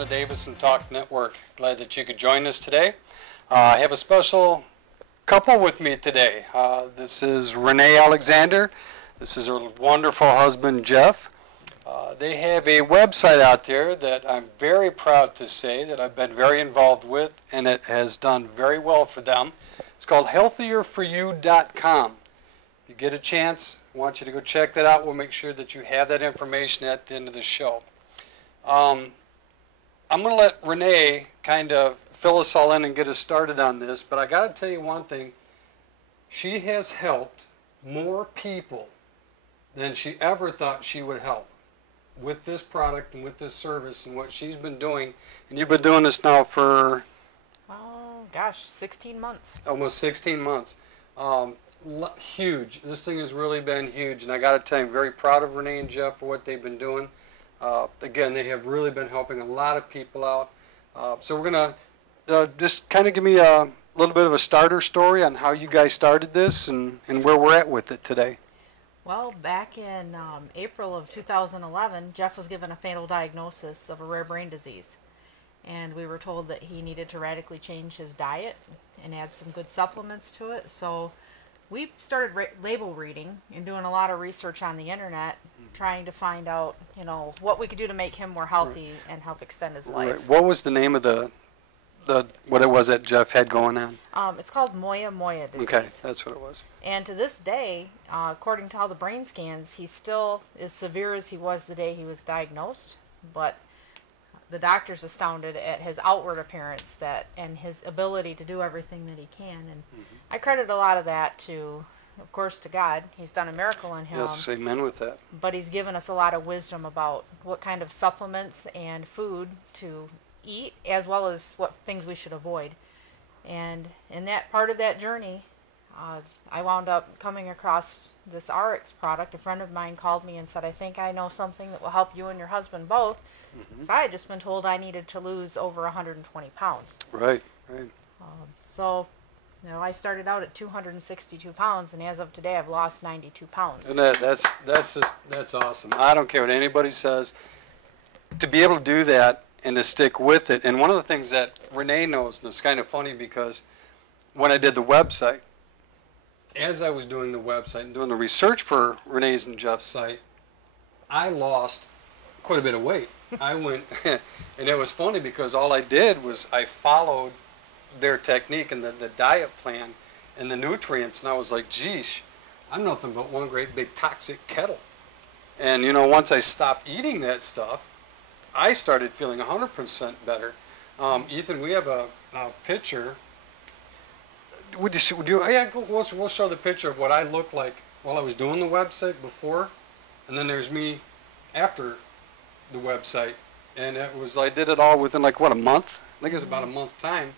the Davison Talk Network. Glad that you could join us today. I have a special couple with me today. This is Renee Alexander. This is her wonderful husband, Jeff. They have a website out there that I'm very proud to say that I've been very involved with, and it has done very well for them. It's called healthierforyou.com. If you get a chance, I want you to go check that out. We'll make sure that you have that information at the end of the show. I'm going to let Renee kind of fill us all in and get us started on this, but I got to tell you one thing. She has helped more people than she ever thought she would help with this product and with this service and what she's been doing. And you've been doing this now for, oh gosh, 16 months. Almost 16 months. Huge. This thing has really been huge, and I got to tell you, I'm very proud of Renee and Jeff for what they've been doing. Again, they have really been helping a lot of people out. So we're going to just kind of give me a little bit of a starter story on how you guys started this and where we're at with it today. Well, back in April of 2011, Jeff was given a fatal diagnosis of a rare brain disease. And we were told that he needed to radically change his diet and add some good supplements to it. So we started label reading and doing a lot of research on the internet, trying to find out, you know, what we could do to make him more healthy and help extend his life. Right. What was the name of the what it was that Jeff had going on? It's called Moya disease. Okay, that's what it was. And to this day, according to all the brain scans, he's still as severe as he was the day he was diagnosed, but the doctor's astounded at his outward appearance and his ability to do everything that he can. And I credit a lot of that to, of course, to God. He's done a miracle in him. Yes, amen with that. But he's given us a lot of wisdom about what kind of supplements and food to eat, as well as what things we should avoid. And in that part of that journey, I wound up coming across this RX product. A friend of mine called me and said, I think I know something that will help you and your husband both. So I had just been told I needed to lose over 120 pounds. Right. So, you know, I started out at 262 pounds, and as of today, I've lost 92 pounds. And that's awesome. I don't care what anybody says. To be able to do that and to stick with it. And one of the things that Renee knows, and it's kind of funny because when I did the website, as I was doing the website and doing the research for Renee's and Jeff's site, I lost quite a bit of weight. I went, and it was funny because all I did was I followed their technique and the diet plan and the nutrients, and I was like, geez, I'm nothing but one great big toxic kettle. And you know, once I stopped eating that stuff, I started feeling 100% better. Ethan, we have a picture. We'll show the picture of what I looked like while I was doing the website before, and then there's me after the website. And it was, I did it all within like, what, a month? I think it was about a month time.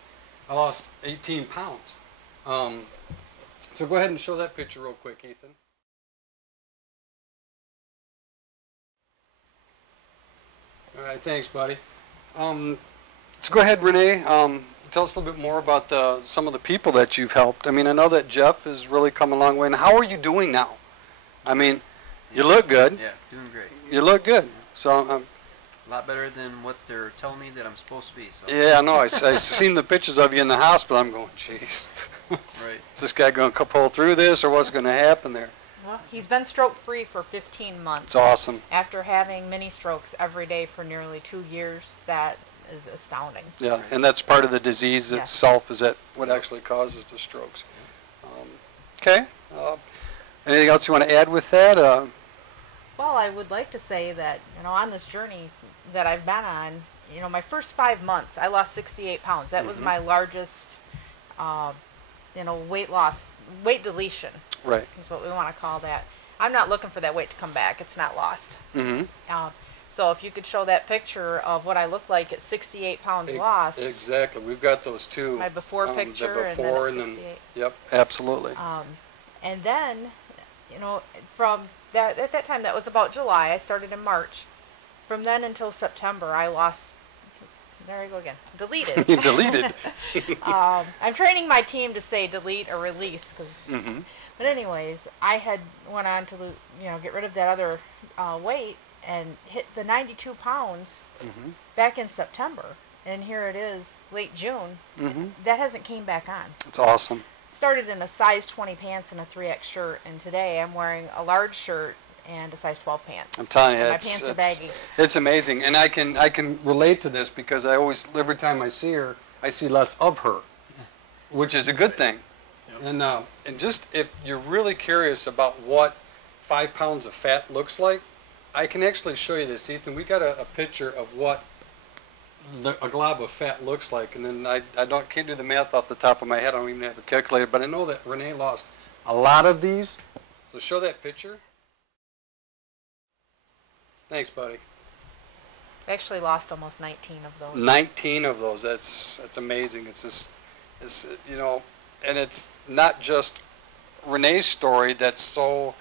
I lost 18 pounds. So go ahead and show that picture real quick, Ethan. All right, thanks, buddy. So go ahead, Renee. Tell us a little bit more about some of the people that you've helped. I mean, I know that Jeff has really come a long way. And how are you doing now? I mean, you look good. Yeah, doing great. You look good. So a lot better than what they're telling me that I'm supposed to be. So. Yeah, I know. I seen the pictures of you in the hospital. I'm going, jeez. Right. Is this guy going to pull through this, or what's going to happen there? Well, he's been stroke-free for 15 months. It's awesome. After having mini strokes every day for nearly 2 years, that is astounding. Yeah, and that's part of the disease itself, is that what actually causes the strokes. Okay. Anything else you want to add with that? Well, I would like to say that, you know, on this journey that I've been on, you know, my first 5 months, I lost 68 pounds. That was my largest, you know, weight deletion. Right. Is what we want to call that. I'm not looking for that weight to come back. It's not lost. So if you could show that picture of what I look like at 68 pounds lost. Exactly. We've got those two. My before picture the before and then at 68. Yep, absolutely. And then, you know, from that, at that time, that was about July. I started in March. From then until September, I lost, there I go again, deleted. You deleted. I'm training my team to say delete or release. But anyways, I had went on to, you know, get rid of that other weight. and hit the 92 pounds back in September. And here it is, late June. That hasn't came back on. It's awesome. Started in a size 20 pants and a 3X shirt, and today I'm wearing a large shirt and a size 12 pants. I'm telling you, my pants are baggy. It's amazing, and I can relate to this because I always, every time I see her, I see less of her, which is a good thing. Yep. And just if you're really curious about what 5 pounds of fat looks like, I can actually show you this, Ethan. We got a picture of what a glob of fat looks like, and then I can't do the math off the top of my head. I don't even have a calculator, but I know that Renee lost a lot of these. So show that picture. Thanks, buddy. I actually lost almost 19 of those. 19 of those. That's amazing. It's just, you know, and it's not just Renee's story that's so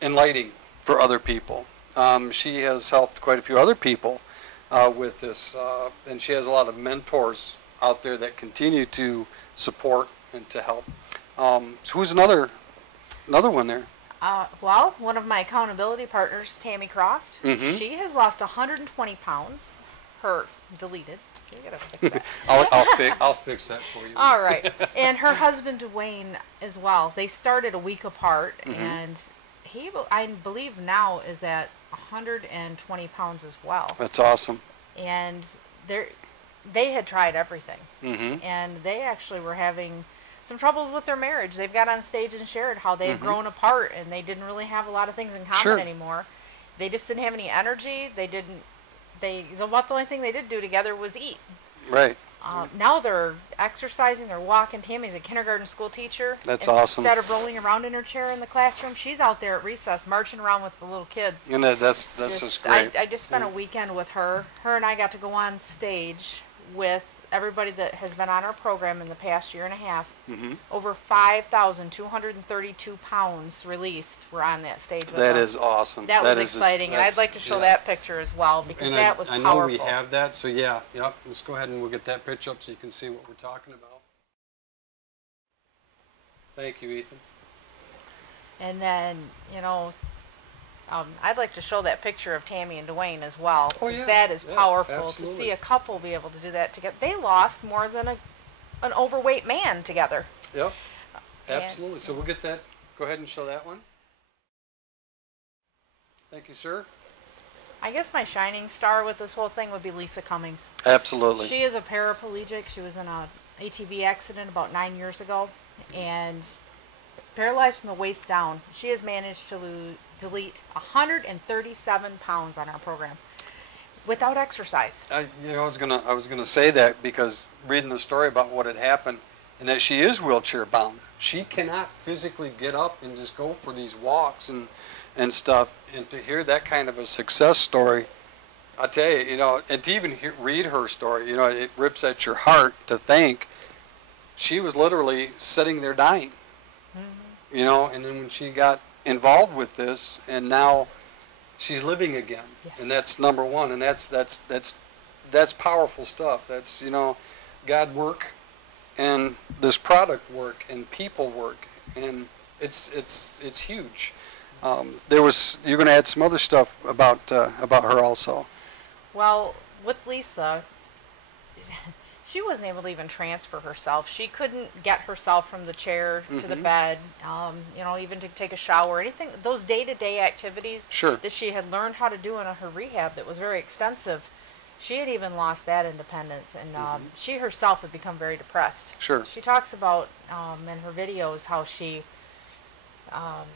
enlightening for other people. She has helped quite a few other people with this, and she has a lot of mentors out there that continue to support and to help. So who's another one there? Well, one of my accountability partners, Tammy Croft, she has lost 120 pounds. Her deleted. So you gotta fix that. I'll fix that for you. All right. And her husband, Dwayne, as well. They started a week apart, and he, I believe now, is at 120 pounds as well. That's awesome. And they had tried everything. And they actually were having some troubles with their marriage. They've got on stage and shared how they had grown apart, and they didn't really have a lot of things in common anymore. They just didn't have any energy. The only thing they did do together was eat. Right. Now they're exercising, they're walking. Tammy's a kindergarten school teacher. That's awesome. Instead of rolling around in her chair in the classroom, she's out there at recess marching around with the little kids. And that's just great. I just spent a weekend with her. Her and I got to go on stage with everybody that has been on our program in the past year and a half. Over 5,232 pounds released were on that stage with us. That is awesome. That was exciting, and I'd like to show that picture as well, because that was powerful. I know we have that, so yeah, yep. Let's go ahead and we'll get that picture up so you can see what we're talking about. Thank you, Ethan. And then, you know, I'd like to show that picture of Tammy and Dwayne as well. Oh, yeah. That is powerful absolutely. to see a couple be able to do that together. They lost more than an overweight man together. Yep, absolutely. So we'll get that. Go ahead and show that one. Thank you, sir. I guess my shining star with this whole thing would be Lisa Cummings. Absolutely. She is a paraplegic. She was in an ATV accident about 9 years ago, and paralyzed from the waist down. She has managed to delete 137 pounds on our program without exercise. I was gonna say that because reading the story about what had happened, and that she is wheelchair bound. She cannot physically get up and just go for these walks and stuff. And to hear that kind of a success story, I tell you, you know, and to even read her story, you know, it rips at your heart to think she was literally sitting there dying. You know, and then when she got involved with this, and now she's living again, and that's number one, and that's powerful stuff. That's, you know, God work, and this product work, and people work, and it's huge. You're going to add some other stuff about her also. Well, with Lisa, she wasn't able to even transfer herself. She couldn't get herself from the chair to the bed, you know, even to take a shower, anything. Those day-to-day activities that she had learned how to do in her rehab that was very extensive, she had even lost that independence, and she herself had become very depressed. She talks about in her videos how she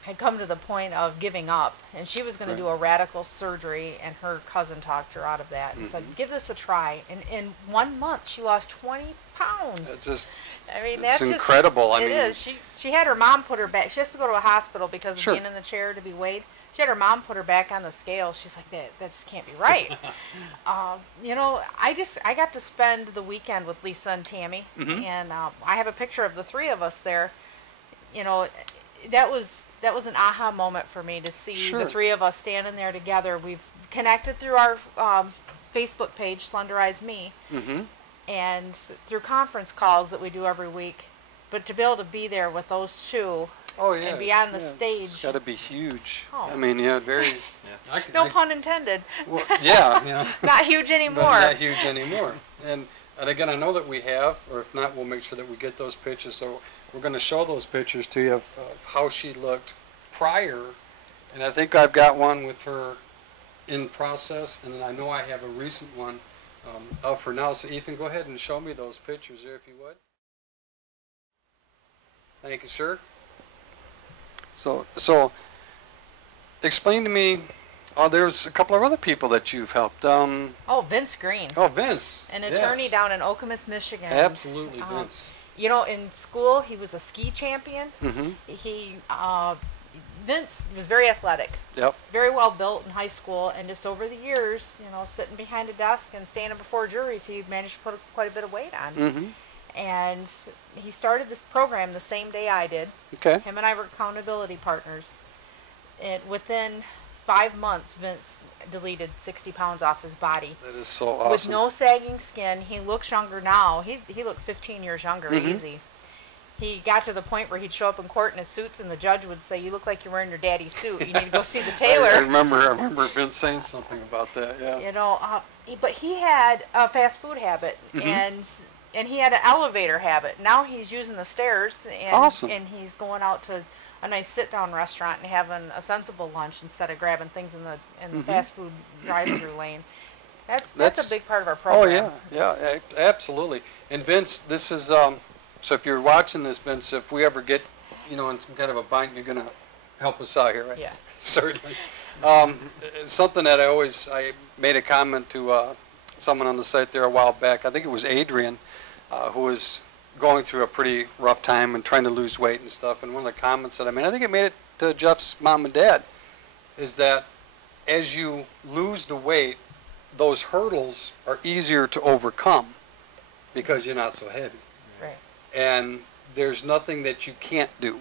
had come to the point of giving up, and she was going to do a radical surgery, and her cousin talked her out of that and said, give this a try. And in 1 month she lost 20 pounds. It's just, I mean, that's incredible. It is. She had her mom put her back. She has to go to a hospital because of being in the chair to be weighed. She had her mom put her back on the scale. She's like, that just can't be right. You know, I got to spend the weekend with Lisa and Tammy, and I have a picture of the three of us there. You know, that was an aha moment for me to see the three of us standing there together. We've connected through our Facebook page, Slenderiiz Me, and through conference calls that we do every week. But to be able to be there with those two Oh yeah. and be on the yeah. stage. It's got to be huge. Oh. I mean, yeah, very. Yeah. No pun intended. Well, yeah, you know. Not huge anymore. But not huge anymore. And again, I know that we have, or if not, we'll make sure that we get those pictures. So we're going to show those pictures to you of how she looked prior. And I think I've got one with her in process, and then I know I have a recent one of her now. So Ethan, go ahead and show me those pictures there, if you would. Thank you, sir. So explain to me. Oh, there's a couple of other people that you've helped. Oh, Vince Green. Oh, Vince. An attorney yes. down in Okemos, Michigan. Absolutely, Vince. You know, in school, he was a ski champion. Mm-hmm. Vince was very athletic. Yep. Very well built in high school, and just over the years, you know, sitting behind a desk and standing before juries, he managed to put quite a bit of weight on. Mm-hmm. And he started this program the same day I did. Okay. Him and I were accountability partners. And within 5 months, Vince deleted 60 pounds off his body. That is so awesome. With no sagging skin. He looks younger now. He looks 15 years younger, easy. He got to the point where he'd show up in court in his suits, and the judge would say, "You look like you're wearing your daddy's suit. You need to go see the tailor." I remember Vince saying something about that. Yeah. You know, but he had a fast food habit, and he had an elevator habit. Now he's using the stairs, and Awesome. and he's going out to a nice sit-down restaurant and having a sensible lunch instead of grabbing things in the fast food drive-through lane. That's a big part of our program. Oh yeah, absolutely. And Vince, this is so if you're watching this, Vince, if we ever get, you know, in some kind of a bind, you're gonna help us out here, right? Yeah. Certainly. Something that I made a comment to someone on the site there a while back. I think it was Adrian, who was going through a pretty rough time and trying to lose weight and stuff. And one of the comments that I made, I think it made it to Jeff's mom and dad, is that as you lose the weight, those hurdles are easier to overcome because you're not so heavy. Right. And there's nothing that you can't do.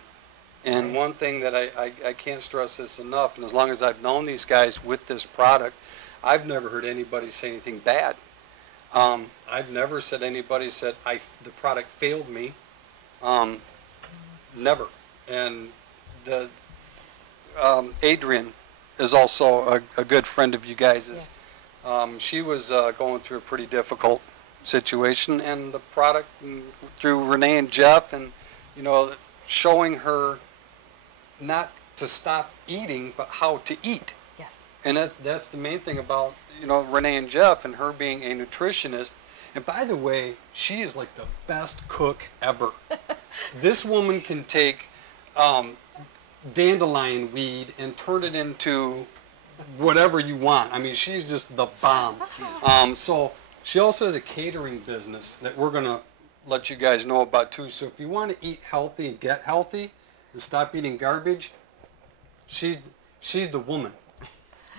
And one thing that I can't stress this enough, and as long as I've known these guys with this product, I've never heard anybody say anything bad. I've never said anybody said the product failed me. Never. And the Adrian is also a good friend of you guys's. Yes. She was going through a pretty difficult situation, and the product through Renee and Jeff, and you know, showing her not to stop eating, but how to eat. Yes. And that's the main thing about, you know, Renee and Jeff and her being a nutritionist. And by the way, she is like the best cook ever. This woman can take dandelion weed and turn it into whatever you want. I mean, she's just the bomb. So she also has a catering business that we're going to let you guys know about too. So if you want to eat healthy and get healthy and stop eating garbage, she's the woman.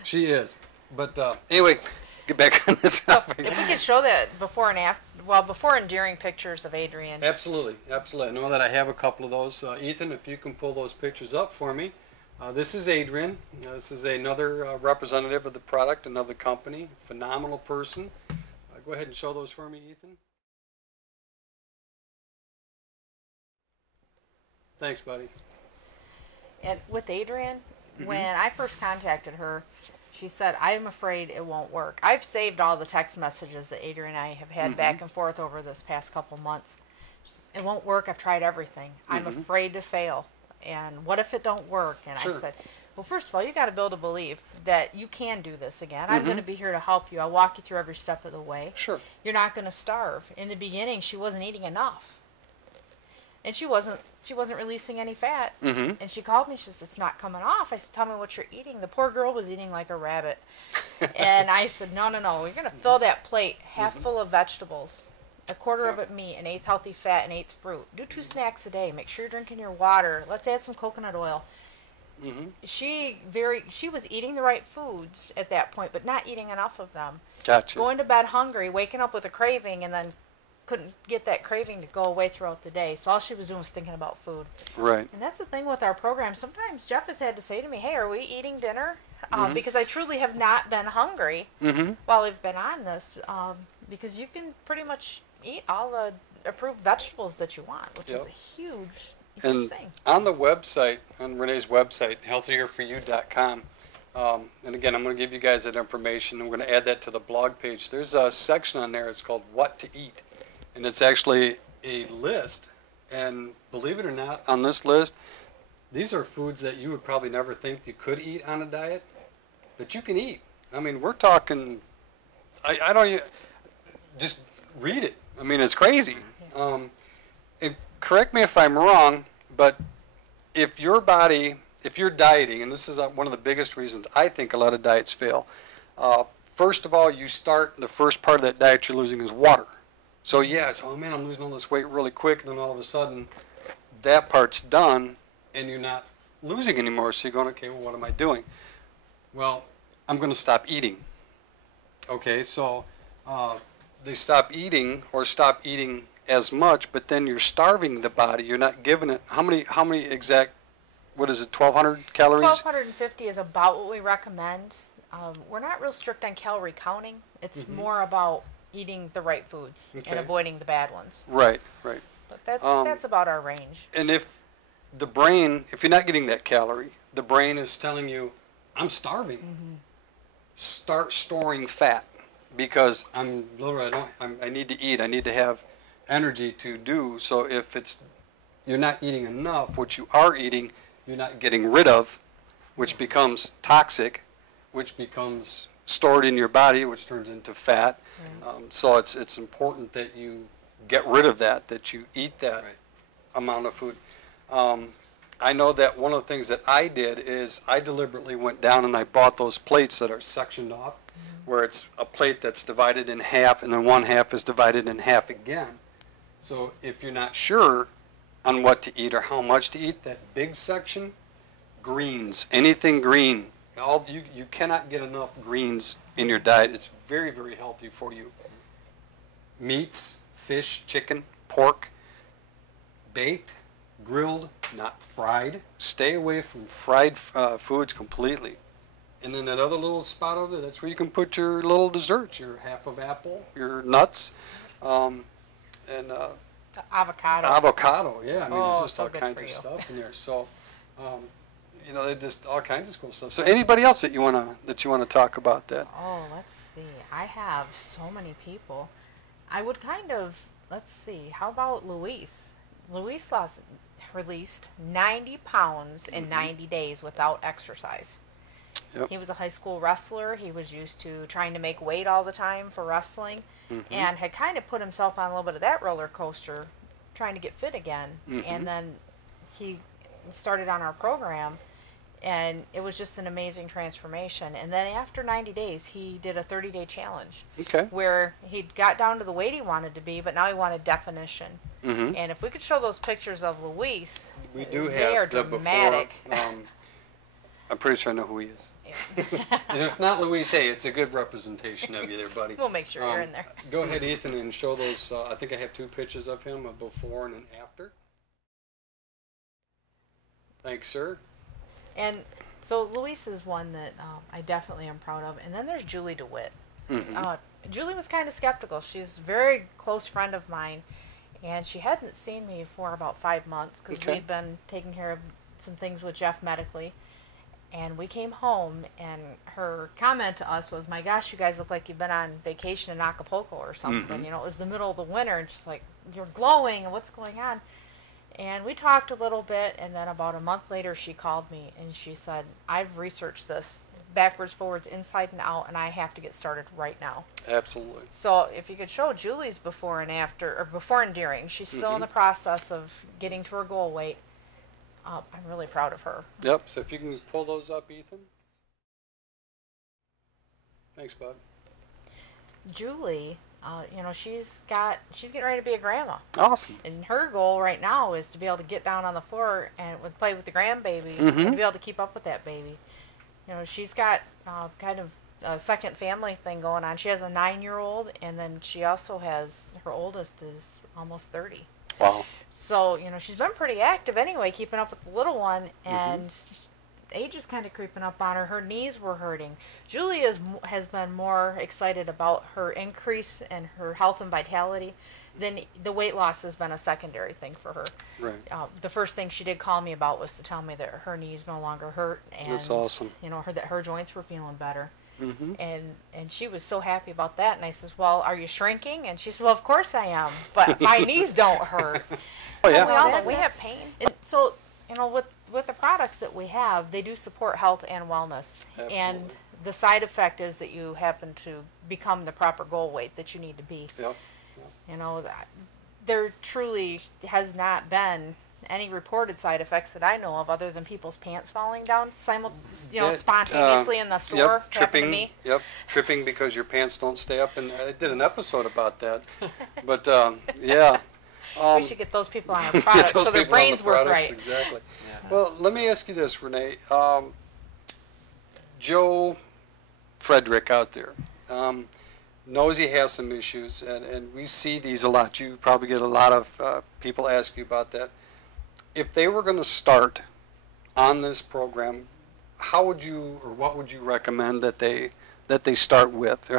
She is. But anyway, get back on the topic. So if we could show that before and after, well, before and during pictures of Adrian. Absolutely, absolutely. I know that I have a couple of those. Ethan, if you can pull those pictures up for me. This is Adrian. This is another representative of the product, another company, phenomenal person. Go ahead and show those for me, Ethan. Thanks, buddy. And with Adrian, when I first contacted her, she said, "I'm afraid it won't work." I've saved all the text messages that Adrian and I have had back and forth over this past couple months. She says, "It won't work. I've tried everything. I'm afraid to fail. And what if it don't work?" And I said, "Well, first of all, you got to build a belief that you can do this again. I'm going to be here to help you. I'll walk you through every step of the way. Sure. You're not going to starve." In the beginning, she wasn't eating enough. And she wasn't releasing any fat. And she called me. She said, "It's not coming off." I said, "Tell me what you're eating." The poor girl was eating like a rabbit. And I said, no. We're going to fill that plate half full of vegetables, a quarter of it meat, an eighth healthy fat, an eighth fruit. Do 2 snacks a day. Make sure you're drinking your water. Let's add some coconut oil. She was eating the right foods at that point, but not eating enough of them. Gotcha. Going to bed hungry, waking up with a craving, and then couldn't get that craving to go away throughout the day. So all she was doing was thinking about food. Right. And that's the thing with our program. Sometimes Jeff has had to say to me, "Hey, are we eating dinner?" Because I truly have not been hungry while we've been on this. Because you can pretty much eat all the approved vegetables that you want, which is a And Interesting. on the website, on Renee's website, healthierforyou.com, and again, I'm going to give you guys that information. I'm going to add that to the blog page. There's a section on there. It's called What to Eat. And it's actually a list. And believe it or not, on this list, these are foods that you would probably never think you could eat on a diet, that you can eat. I mean, we're talking, I don't even, just read it. I mean, it's crazy. And correct me if I'm wrong, but if you're dieting, and this is one of the biggest reasons I think a lot of diets fail, first of all, you start, the first part of that diet you're losing is water. So yeah, it's, oh man, I'm losing all this weight really quick, and then all of a sudden, that part's done, and you're not losing anymore, so you're going, okay, well, what am I doing? Well, I'm going to stop eating. Okay, so they stop eating or stop eating as much, but then you're starving the body. You're not giving it, how many exact, what is it, 1,200 calories? 1,250 is about what we recommend. We're not real strict on calorie counting. It's more about eating the right foods and avoiding the bad ones. Right, right. But that's about our range. And if the brain, if you're not getting that calorie, the brain is telling you, I'm starving. Start storing fat, because I need to eat. I need to have energy to do. So if you're not eating enough, what you are eating, you're not getting rid of, which becomes toxic, which becomes stored in your body, which turns into fat. So it's important that you get rid of that you eat that amount of food. I know that one of the things that I did is I deliberately went down and I bought those plates that are sectioned off, where it's a plate that's divided in half, and then one half is divided in half again. So if you're not sure on what to eat or how much to eat, that big section, greens, anything green, you cannot get enough greens in your diet. It's very, very healthy for you. Meats, fish, chicken, pork, baked, grilled, not fried. Stay away from fried foods completely. And then that other little spot over there, that's where you can put your little desserts, your half of apple, your nuts, and avocado. Avocado, yeah. I mean, it's just so all good kinds for of you. stuff in there. So, they're just all kinds of cool stuff. So, anybody else that you wanna talk about that? Oh, let's see. I have so many people. I would let's see. How about Luis? Luis released 90 pounds in 90 days without exercise. Yep. He was a high school wrestler. He was used to trying to make weight all the time for wrestling, and had kind of put himself on a little bit of that roller coaster, trying to get fit again. And then he started on our program, and it was just an amazing transformation. And then after 90 days, he did a 30-day challenge, where he got down to the weight he wanted to be, but now he wanted definition. And if we could show those pictures of Luis, we do they are have the dramatic. before. I'm pretty sure I know who he is. And if not Luis, hey, it's a good representation of you there, buddy. We'll make sure you're in there. Go ahead, Ethan, and show those. I think I have 2 pictures of him, a before and an after. Thanks, sir. And so Luis is one that I definitely am proud of. And then there's Julie DeWitt. Julie was kind of skeptical. She's a very close friend of mine, and she hadn't seen me for about 5 months because we'd been taking care of some things with Jeff medically. And we came home, and her comment to us was, my gosh, you guys look like you've been on vacation in Acapulco or something. You know, it was the middle of the winter, and she's like, you're glowing, and what's going on? And we talked a little bit, and then about a month later, she called me, and she said, I've researched this backwards, forwards, inside and out, and I have to get started right now. Absolutely. So if you could show Julie's before and after, or before and during, she's still in the process of getting to her goal weight. I'm really proud of her. Yep. So if you can pull those up, Ethan. Thanks, bud. Julie, she's getting ready to be a grandma. Awesome. And her goal right now is to be able to get down on the floor and play with the grandbaby and be able to keep up with that baby. You know, she's got kind of a second family thing going on. She has a 9-year-old, and then she also has, her oldest is almost 30. Wow. So, she's been pretty active anyway, keeping up with the little one, and age is kind of creeping up on her. Her knees were hurting. Julie has been more excited about her increase in her health and vitality than the weight loss has been a secondary thing for her. Right. The first thing she did call me about was to tell me that her knees no longer hurt, and That's awesome. you know, that her joints were feeling better. Mm-hmm. And she was so happy about that. And I says, well, are you shrinking? And she said, well, of course I am, but my knees don't hurt. Oh, yeah. We all know we have pain. And so, you know, with the products that we have, they do support health and wellness. Absolutely. And the side effect is that you happen to become the proper goal weight that you need to be. Yep. You know, there truly has not been any reported side effects that I know of, other than people's pants falling down spontaneously in the store. Yep, Happened tripping. to me. Yep, tripping because your pants don't stay up. And I did an episode about that. But yeah. We should get those people on our products so their brains work right. Exactly. Yeah. Well, let me ask you this, Renee. Joe Frederick out there knows he has some issues, and we see these a lot. You probably get a lot of people ask you about that. If they were going to start on this program, how would you, or what would you recommend that they start with? Or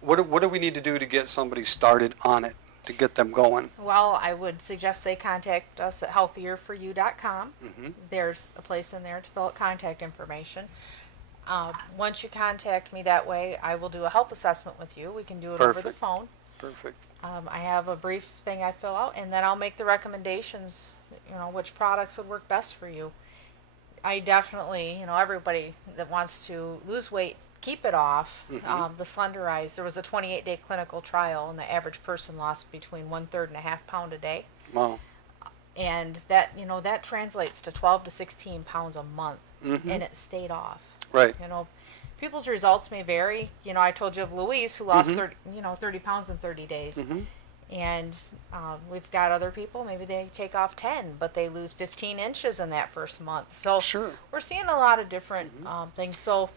what do we need to do to get somebody started on it, to get them going? Well, I would suggest they contact us at healthierforyou.com. Mm-hmm. There's a place in there to fill out contact information. Once you contact me that way, I will do a health assessment with you. We can do it over the Perfect. phone. Perfect. I have a brief thing I fill out, and then I'll make the recommendations, you know, which products would work best for you. I definitely, you know, everybody that wants to lose weight, keep it off. Mhm. The Slenderiiz, there was a 28-day clinical trial, and the average person lost between 1/3 and a half pound a day. Wow. And that, you know, that translates to 12 to 16 pounds a month, Mm-hmm. and it stayed off. Right. You know, people's results may vary. You know, I told you of Louise, who lost Mhm. 30 pounds in 30 days. Mm-hmm. And we've got other people, maybe they take off 10, but they lose 15 inches in that first month. So Sure. we're seeing a lot of different things. So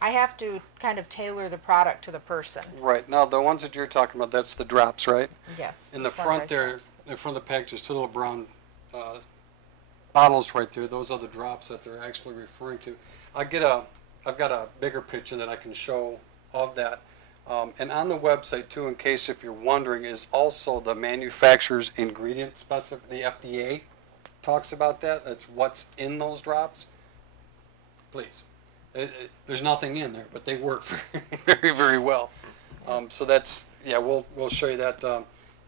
I have to kind of tailor the product to the person. Right. Now, the ones that you're talking about, that's the drops, right? Yes. In the Slenderiiz front there, drops. in front of the package, there's two little brown bottles right there. Those are the drops that they're actually referring to. I've got a bigger picture that I can show of that. And on the website, too, in case if you're wondering, is also the manufacturer's ingredient specific. The FDA talks about that. That's what's in those drops. Please. There's nothing in there, but they work very, very well. So that's, yeah, we'll show you that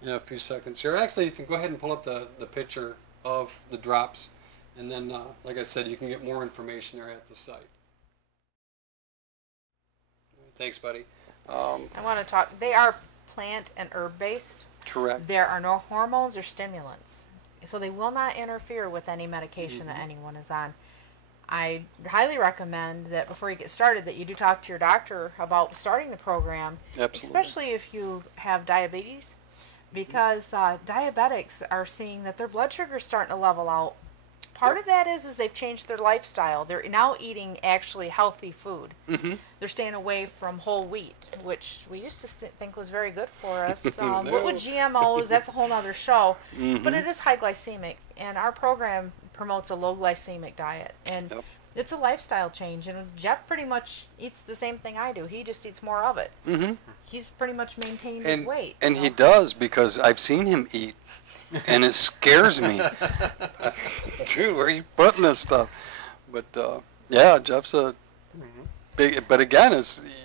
in a few seconds here. Actually, you can go ahead and pull up the picture of the drops. And then, like I said, you can get more information there at the site. Thanks, buddy. I want to talk, they are plant and herb based. Correct. There are no hormones or stimulants, so they will not interfere with any medication that anyone is on. I highly recommend that before you get started that you do talk to your doctor about starting the program, Absolutely. especially if you have diabetes, because diabetics are seeing that their blood sugar is starting to level out. Part of that is they've changed their lifestyle. They're now eating actually healthy food. Mm-hmm. They're staying away from whole wheat, which we used to think was very good for us. No. What with GMOs, that's a whole other show. Mm-hmm. But it is high glycemic, and our program promotes a low glycemic diet. And Yep. it's a lifestyle change. And Jeff pretty much eats the same thing I do. He just eats more of it. Mm-hmm. He's pretty much maintained his weight. And you he know? does, because I've seen him eat. And it scares me. Dude, where are you putting this stuff? But yeah, Jeff's a big. But again,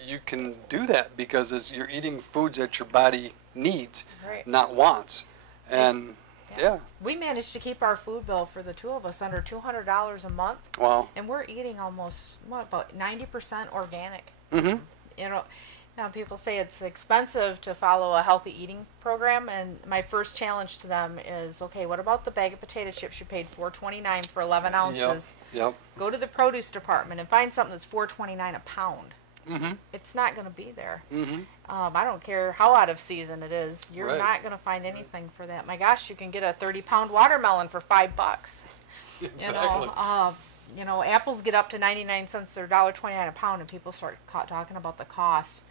you can do that because you're eating foods that your body needs, Right. not wants. And yeah. We managed to keep our food bill for the two of us under $200 a month, Wow. and we're eating almost about 90% organic. Mm-hmm. You know, now people say it's expensive to follow a healthy eating program, and my first challenge to them is, okay, what about the bag of potato chips you paid $4.29 for 11 ounces? Yep. Go to the produce department and find something that's $4.29 a pound. Mm-hmm. It's not going to be there. Mm-hmm. I don't care how out of season it is. You're Right. not going to find anything for that. My gosh, you can get a 30-pound watermelon for $5. Exactly. You know, apples get up to 99 cents or $1.29 a pound, and people start talking about the cost.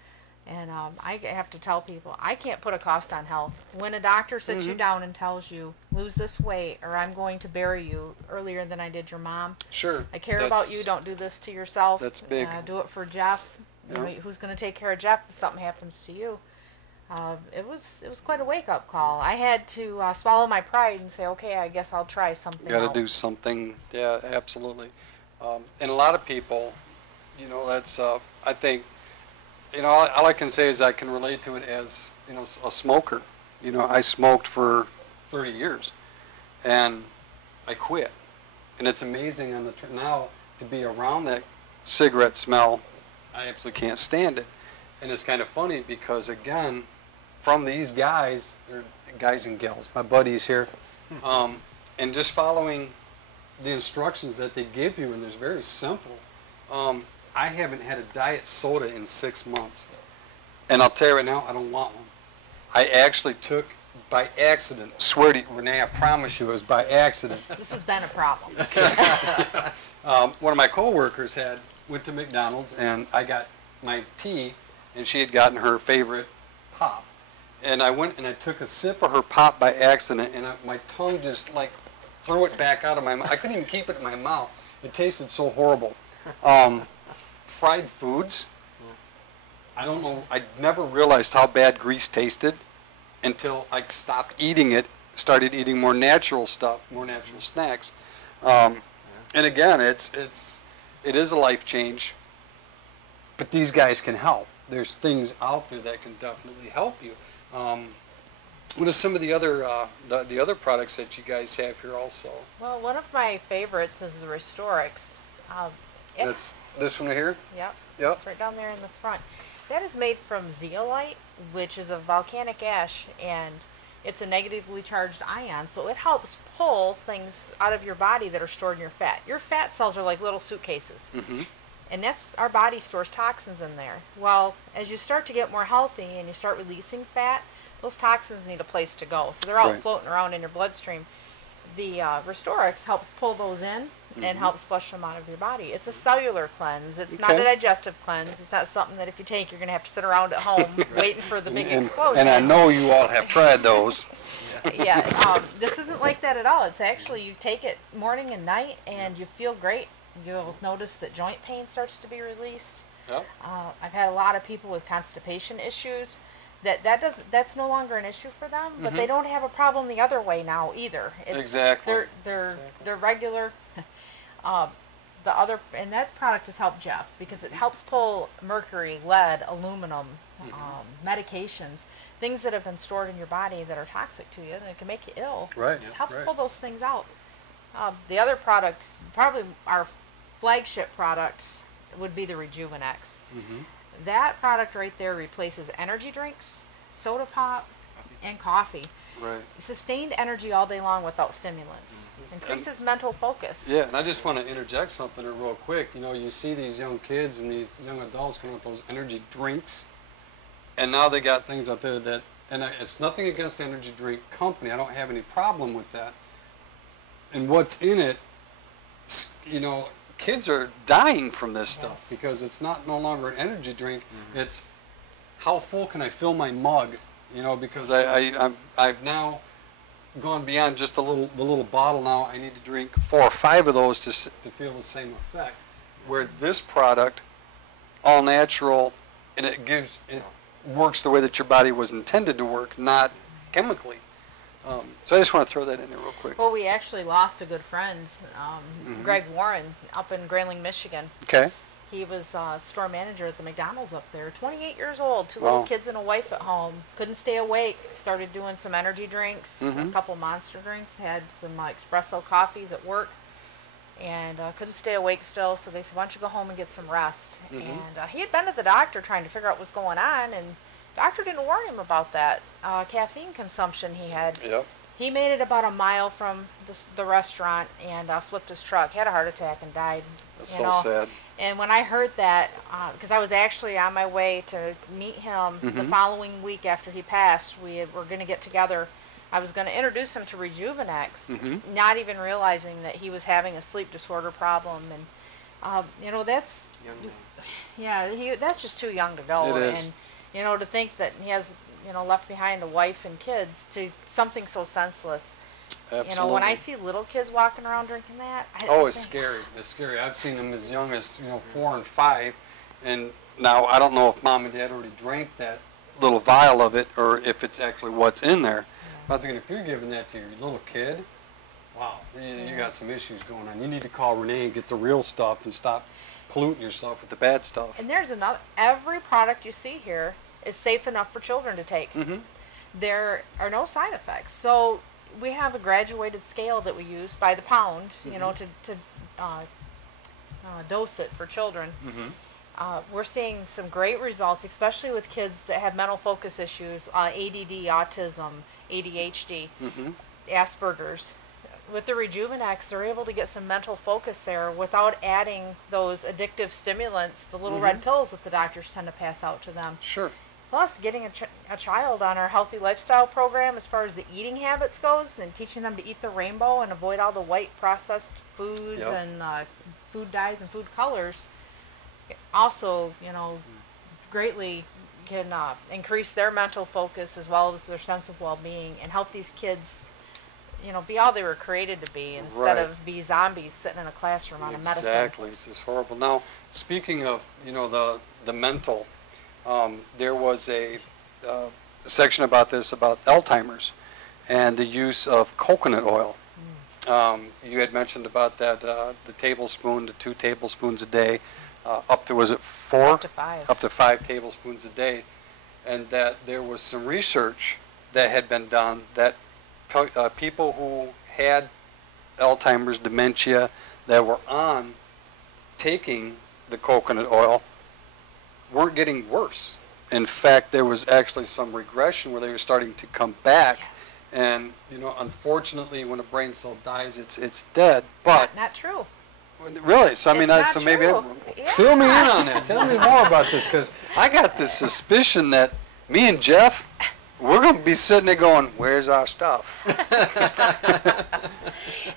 And I have to tell people, I can't put a cost on health. When a doctor sits you down and tells you, lose this weight, or I'm going to bury you earlier than I did your mom. Sure. I care about you. Don't do this to yourself. That's big. Do it for Jeff. You know, who's going to take care of Jeff if something happens to you? It was quite a wake-up call. I had to swallow my pride and say, okay, I guess I'll try something else. Got to do something. Yeah, absolutely. And a lot of people, you know, that's, I think, you know, all I can say is I can relate to it as, you know, a smoker. You know, I smoked for 30 years, and I quit. And it's amazing on the now to be around that cigarette smell. I absolutely can't stand it. And it's kind of funny because, again, from these guys, or guys and gals, my buddies here, and just following the instructions that they give you, and it's very simple. I haven't had a diet soda in 6 months. And I'll tell you right now, I don't want one. I actually took, by accident, swear to you, Renee, I promise you it was by accident. This has been a problem. One of my coworkers went to McDonald's, and I got my tea, and she had gotten her favorite pop. And I went and I took a sip of her pop by accident, and my tongue just like threw it back out of my mouth. I couldn't even keep it in my mouth. It tasted so horrible. Fried foods, I don't know, I never realized how bad grease tasted until I stopped eating it, started eating more natural stuff, more natural snacks. And again, it is a life change, but these guys can help. There's things out there that can definitely help you. What are some of the other the other products that you guys have here also? Well, one of my favorites is the Restorix. That's this one right here? Yep. Yep. It's right down there in the front. That is made from zeolite, which is a volcanic ash, and it's a negatively charged ion, so it helps pull things out of your body that are stored in your fat. Your fat cells are like little suitcases. And that's, our body stores toxins in there. Well, as you start to get more healthy and you start releasing fat, those toxins need a place to go. So they're out floating around in your bloodstream. The Restorix helps pull those in and helps flush them out of your body. It's a cellular cleanse. It's not a digestive cleanse. It's not something that if you take, you're going to have to sit around at home waiting for the big explosion. And I know you all have tried those. This isn't like that at all. It's actually, you take it morning and night and you feel great. You'll notice that joint pain starts to be released. Yep. I've had a lot of people with constipation issues. That's no longer an issue for them, but they don't have a problem the other way now either. Exactly. They're regular. And that product has helped Jeff because it helps pull mercury, lead, aluminum, medications, things that have been stored in your body that are toxic to you and it can make you ill. Right. It helps pull those things out. The other product, probably our flagship product, would be the Rejuvenex. That product right there replaces energy drinks, soda pop, and coffee. Right. Sustained energy all day long without stimulants. Increases mental focus. Yeah, and I just want to interject something real quick. You know, you see these young kids and these young adults coming with those energy drinks, and now they got things out there that, and it's nothing against the energy drink company. I don't have any problem with that. And what's in it, you know, kids are dying from this stuff because it's no longer an energy drink. It's how full can I fill my mug? You know, because I've now gone beyond just the little bottle. Now I need to drink 4 or 5 of those to feel the same effect. Where this product, all natural, and it works the way that your body was intended to work, not chemically. So I just want to throw that in there real quick. Well, we actually lost a good friend, Greg Warren, up in Grayling, Michigan. Okay. He was store manager at the McDonald's up there, 28 years old, 2 little kids and a wife at home. Couldn't stay awake, started doing some energy drinks, a couple Monster drinks, had some espresso coffees at work, and couldn't stay awake still, so they said, why don't you go home and get some rest? And he had been to the doctor trying to figure out what's going on, and the doctor didn't warn him about that caffeine consumption he had. Yep. He made it about a mile from the restaurant and flipped his truck, had a heart attack, and died. That's so sad. And when I heard that, because I was actually on my way to meet him the following week after he passed, we were going to get together. I was going to introduce him to Rejuvenex, not even realizing that he was having a sleep disorder problem. And, you know, that's, Young man. yeah, that's just too young to go. It is. You know, to think that he has, you know, left behind a wife and kids to something so senseless. Absolutely. You know, when I see little kids walking around drinking that, it's scary. It's scary. I've seen them as young as 4 and 5, and now I don't know if mom and dad already drank that little vial of it or if it's actually what's in there. But I'm thinking if you're giving that to your little kid, wow, you got some issues going on. You need to call Renee and get the real stuff and stop polluting yourself with the bad stuff. And there's another. Every product you see here is safe enough for children to take. There are no side effects. So we have a graduated scale that we use by the pound, you know, to dose it for children. We're seeing some great results, especially with kids that have mental focus issues, ADD, autism, ADHD, Asperger's. With the Rejuvenex, they're able to get some mental focus there without adding those addictive stimulants, the little red pills that the doctors tend to pass out to them. Sure. Plus, getting a child on our healthy lifestyle program as far as the eating habits goes and teaching them to eat the rainbow and avoid all the white processed foods and food dyes and food colors also, you know, greatly can increase their mental focus as well as their sense of well-being and help these kids, you know, be all they were created to be instead of be zombies sitting in a classroom on a medicine. Exactly. It's just horrible. Now, speaking of, you know, the mental, there was a section about this, about Alzheimer's and the use of coconut oil. You had mentioned about that, the tablespoon to 2 tablespoons a day, up to, was it 4? Up to 5. Up to 5 tablespoons a day. And that there was some research that had been done that people who had Alzheimer's, dementia, that were on taking the coconut oil weren't getting worse. In fact, there was actually some regression where they were starting to come back. And, you know, unfortunately, when a brain cell dies, it's dead. But not true. Really? So, I mean, It's so not maybe true. fill me in on that. Tell me more about this, because I got this suspicion that me and Jeff, we're going to be sitting there going, where's our stuff?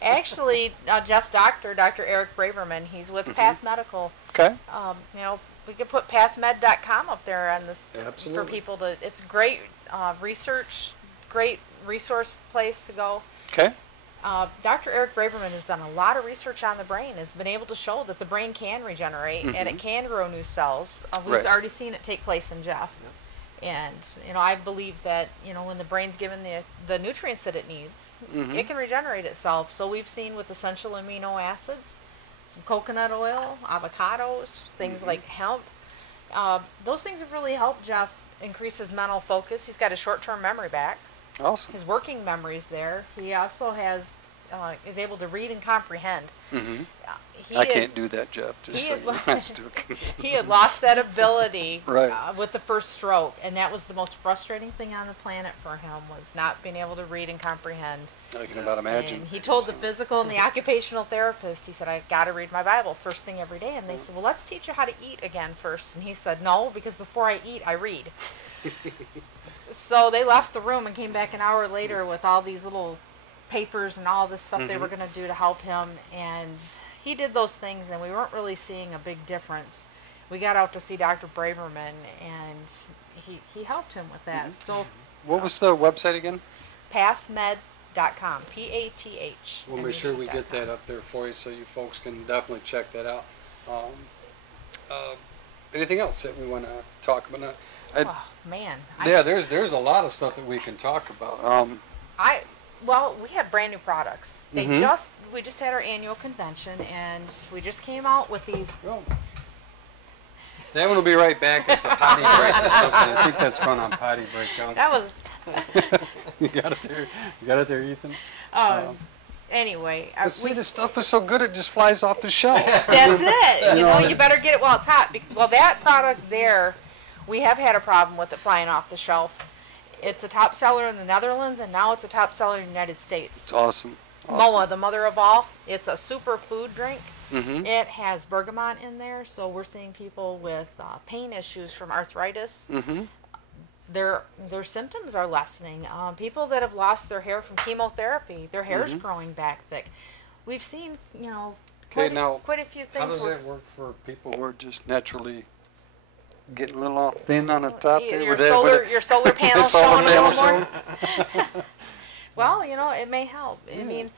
Actually, Jeff's doctor, Dr. Eric Braverman, he's with Path Medical. Okay. You know, we could put pathmed.com up there on this Absolutely. for people to. It's great research, great resource place to go. Okay. Dr. Eric Braverman has done a lot of research on the brain, has been able to show that the brain can regenerate and it can grow new cells. We've already seen it take place in Jeff. And, you know, I believe that, you know, when the brain's given the nutrients that it needs, it can regenerate itself. So we've seen with essential amino acids, some coconut oil, avocados, things like hemp. Those things have really helped Jeff increase his mental focus. He's got his short-term memory back. Awesome. His working memory's there. He also has is able to read and comprehend. I can't do that, Jeff. Just so you know. He had lost that ability Right. with the first stroke, and that was the most frustrating thing on the planet for him, was not being able to read and comprehend. I can about imagine. And he told the physical and the occupational therapist, he said, I got to read my Bible first thing every day. And they said, well, let's teach you how to eat again first. And he said, no, because before I eat, I read. So they left the room and came back an hour later with all these little papers and all this stuff they were going to do to help him. And he did those things, and we weren't really seeing a big difference. We got out to see Dr. Braverman, and he helped him with that. So what was the website again? pathmed.com, P-A-T-H. We'll make sure we get that up there for you so you folks can definitely check that out. Anything else that we want to talk about? Oh, man. There's a lot of stuff that we can talk about. Well, we have brand new products. We just had our annual convention, and we just came out with these. Oh. That one will be right back. It's a potty break or something. I think that's going on potty break. That was. You got it there, Ethan. Anyway, but see, the stuff is so good it just flies off the shelf. That's it. You know, you better get it while it's hot. Well, that product there, we have had a problem with it flying off the shelf. It's a top seller in the Netherlands, and now it's a top seller in the United States. It's awesome. MOA, the mother of all. It's a super food drink. It has bergamot in there, so we're seeing people with pain issues from arthritis. Their symptoms are lessening. People that have lost their hair from chemotherapy, their hair's growing back thick. We've seen, you know, quite a few things. How does that work for people who are just naturally getting a little all thin on the top there. Your solar panels solar showing a panel little more. Well, you know, it may help. Yeah. I mean,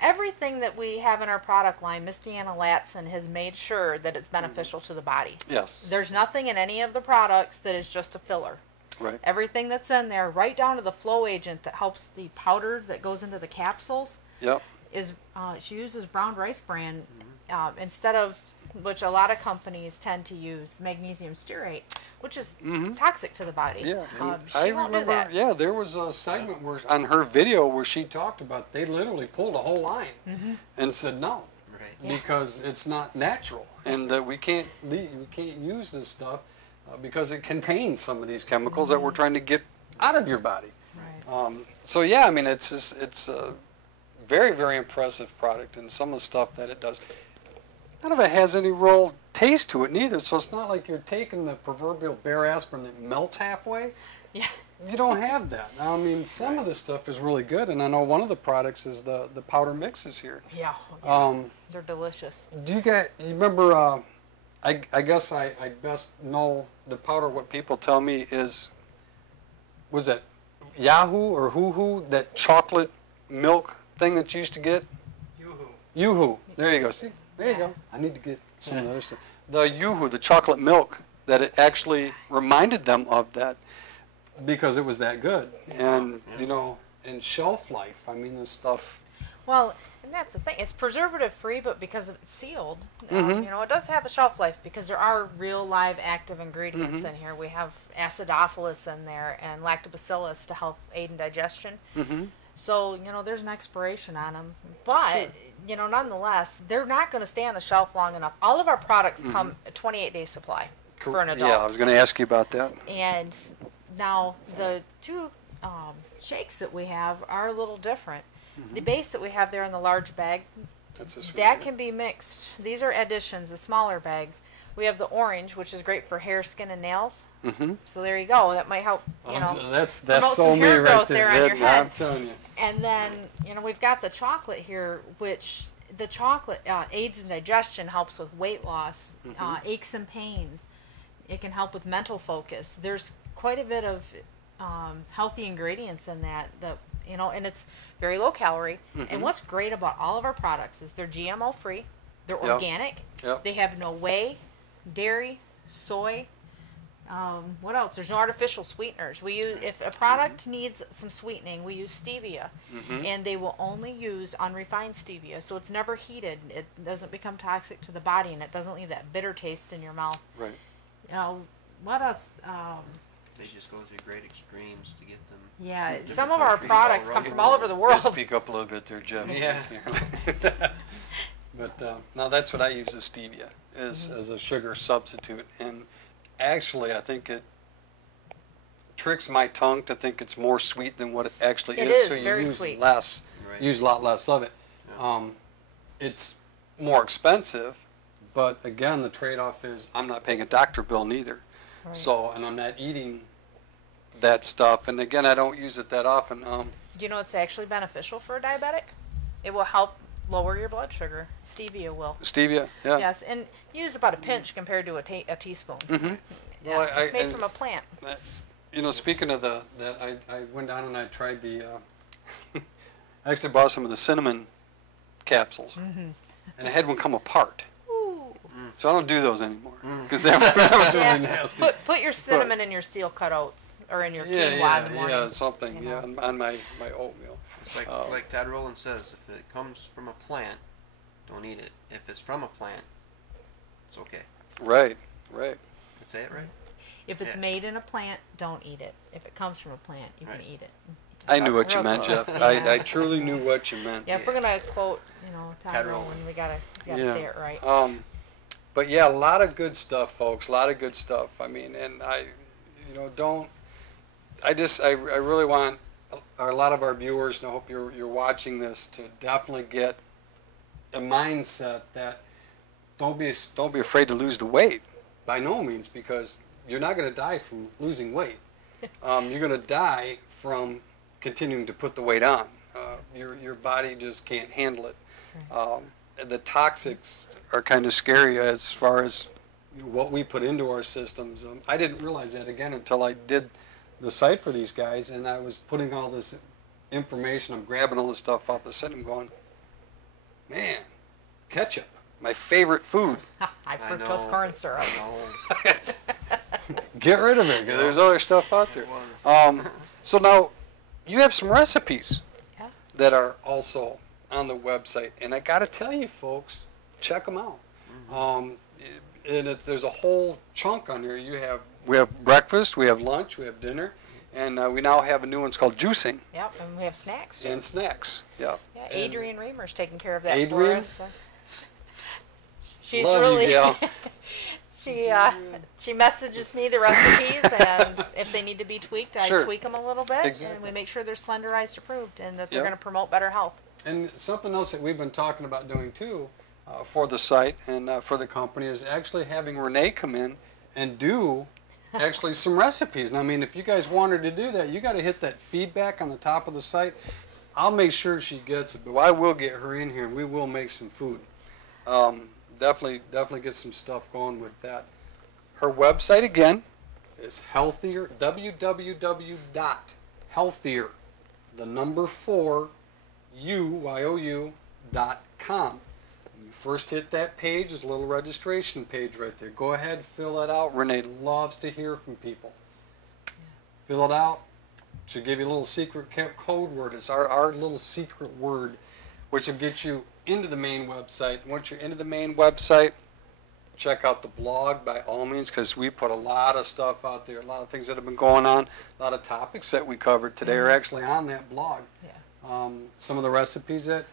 everything that we have in our product line, Miss Deanna Latson has made sure that it's beneficial to the body. Yes. There's nothing in any of the products that is just a filler. Right. Everything that's in there, right down to the flow agent that helps the powder that goes into the capsules, Yep. is she uses brown rice bran instead of, which a lot of companies tend to use, magnesium stearate, which is toxic to the body. Yeah. She won't do that. Yeah, there was a segment where on her video where she talked about they literally pulled a whole line and said no, Right. because it's not natural, and that we can't use this stuff because it contains some of these chemicals that we're trying to get out of your body. Right. So yeah, I mean it's a very, very impressive product, and some of the stuff that it does, none of it has any real taste to it neither. So it's not like you're taking the proverbial bare aspirin that melts halfway. Yeah. You don't have that. Now, I mean, some of the stuff is really good, and I know one of the products is the powder mixes here. Yeah. They're delicious. Do you remember? I guess I best know the powder. What people tell me is, was that Yahoo or Hoo-Hoo, that chocolate milk thing that you used to get? Yoo-hoo. Yoo-Hoo. There you go. See, there you go. I need to get some of the other stuff. The Yoo-Hoo, the chocolate milk, that it actually reminded them of that because it was that good. And, you know, and shelf life, I mean, this stuff. Well, and that's the thing. It's preservative free, but because it's sealed, you know, it does have a shelf life because there are real live active ingredients in here. We have acidophilus in there and lactobacillus to help aid in digestion. So, you know, there's an expiration on them. But, you know, nonetheless, they're not going to stay on the shelf long enough. All of our products come a 28-day supply for an adult. Yeah, I was going to ask you about that. And now the two shakes that we have are a little different. The base that we have there in the large bag, that can be mixed. These are additions, the smaller bags. We have the orange, which is great for hair, skin, and nails. So there you go. That might help, you know, that's promote so some me hair right growth there on your head. I'm telling you. And then, you know, we've got the chocolate here, which the chocolate aids in digestion, helps with weight loss, aches and pains. It can help with mental focus. There's quite a bit of healthy ingredients in that, you know, and it's very low calorie. And what's great about all of our products is they're GMO free, they're organic, they have no whey, dairy, soy. What else? There's no artificial sweeteners. We use, if a product needs some sweetening, we use stevia, and they will only use unrefined stevia, so it's never heated. It doesn't become toxic to the body, and it doesn't leave that bitter taste in your mouth. Right. You know, what else? They just go through great extremes to get them. Yeah, different some of our countries products all come around from the all world. over the world. Speak up a little bit there, Jeff. Yeah. But now that's what I use as stevia, as a sugar substitute. And actually, I think it tricks my tongue to think it's more sweet than what it actually It is. is So you very use sweet. less, Right. use a lot less of it. It's more expensive, but again, the trade-off is I'm not paying a doctor bill neither. Right. So, and I'm not eating that stuff. And again, I don't use it that often. Do you know it's actually beneficial for a diabetic? It will help lower your blood sugar. Stevia will. Stevia, yeah. Yes, and use about a pinch compared to a teaspoon. Well, Yeah, it's made from a plant. You know, speaking of that, I went down and I tried the. I actually bought some of the cinnamon capsules, and I had one come apart. Ooh. So I don't do those anymore because that was really nasty. Put your cinnamon in your steel cut oats or in your quinoa in the morning. Yeah, something. you know. Yeah, on my oatmeal. It's like Todd Rowland says, if it comes from a plant, don't eat it. If it's from a plant, it's okay. Right. Did I say it right? If it's Yeah. made in a plant, don't eat it. If it comes from a plant, you can eat it. I knew what you Real meant, close. Jeff. Yeah. I truly knew what you meant. Yeah, if we're gonna quote, Todd Todd Rowland, Rowland. we gotta Yeah. say it right. But yeah, a lot of good stuff, folks. A lot of good stuff. I mean, and I really want a lot of our viewers, and I hope you're watching this, to definitely get a mindset that don't be afraid to lose the weight, by no means, because you're not going to die from losing weight. You're going to die from continuing to put the weight on. Your body just can't handle it. The toxics are kind of scary as far as what we put into our systems. I didn't realize that again until I did the site for these guys, and I was putting all this information. I'm grabbing all this stuff off the site and going, man, ketchup, my favorite food. High fructose corn syrup. Get rid of it, 'cause there's other stuff out there. So now, you have some recipes that are also on the website, and I got to tell you, folks, check them out. And there's a whole chunk on here. We have breakfast, we have lunch, we have dinner, and we now have a new one called juicing. Yep, and we have snacks. And snacks, yeah. Yeah, Adrienne Reamer's taking care of that Adrienne? for us. She's Love really. you, gal. She messages me the recipes, and if they need to be tweaked, I Sure. tweak them a little bit, and Exactly. we make sure they're Slenderiiz approved and that they're Yep. going to promote better health. And something else that we've been talking about doing too for the site and for the company is actually having Renee come in and do actually some recipes. And I mean, if you guys want her to do that, you got to hit that feedback on the top of the site. I'll make sure she gets it, but I will get her in here and we will make some food. Definitely get some stuff going with that. Her website again is healthier, www.healthier, the number 4, UYOU.com. When you first hit that page, there's a little registration page right there. Go ahead, fill it out. Renee loves to hear from people. Fill it out. She'll give you a little secret code word. It's our little secret word, which will get you into the main website. Once you're into the main website, check out the blog by all means, because we put a lot of stuff out there, a lot of things that have been going on, a lot of topics that we covered today are actually on that blog. Yeah. Some of the recipes that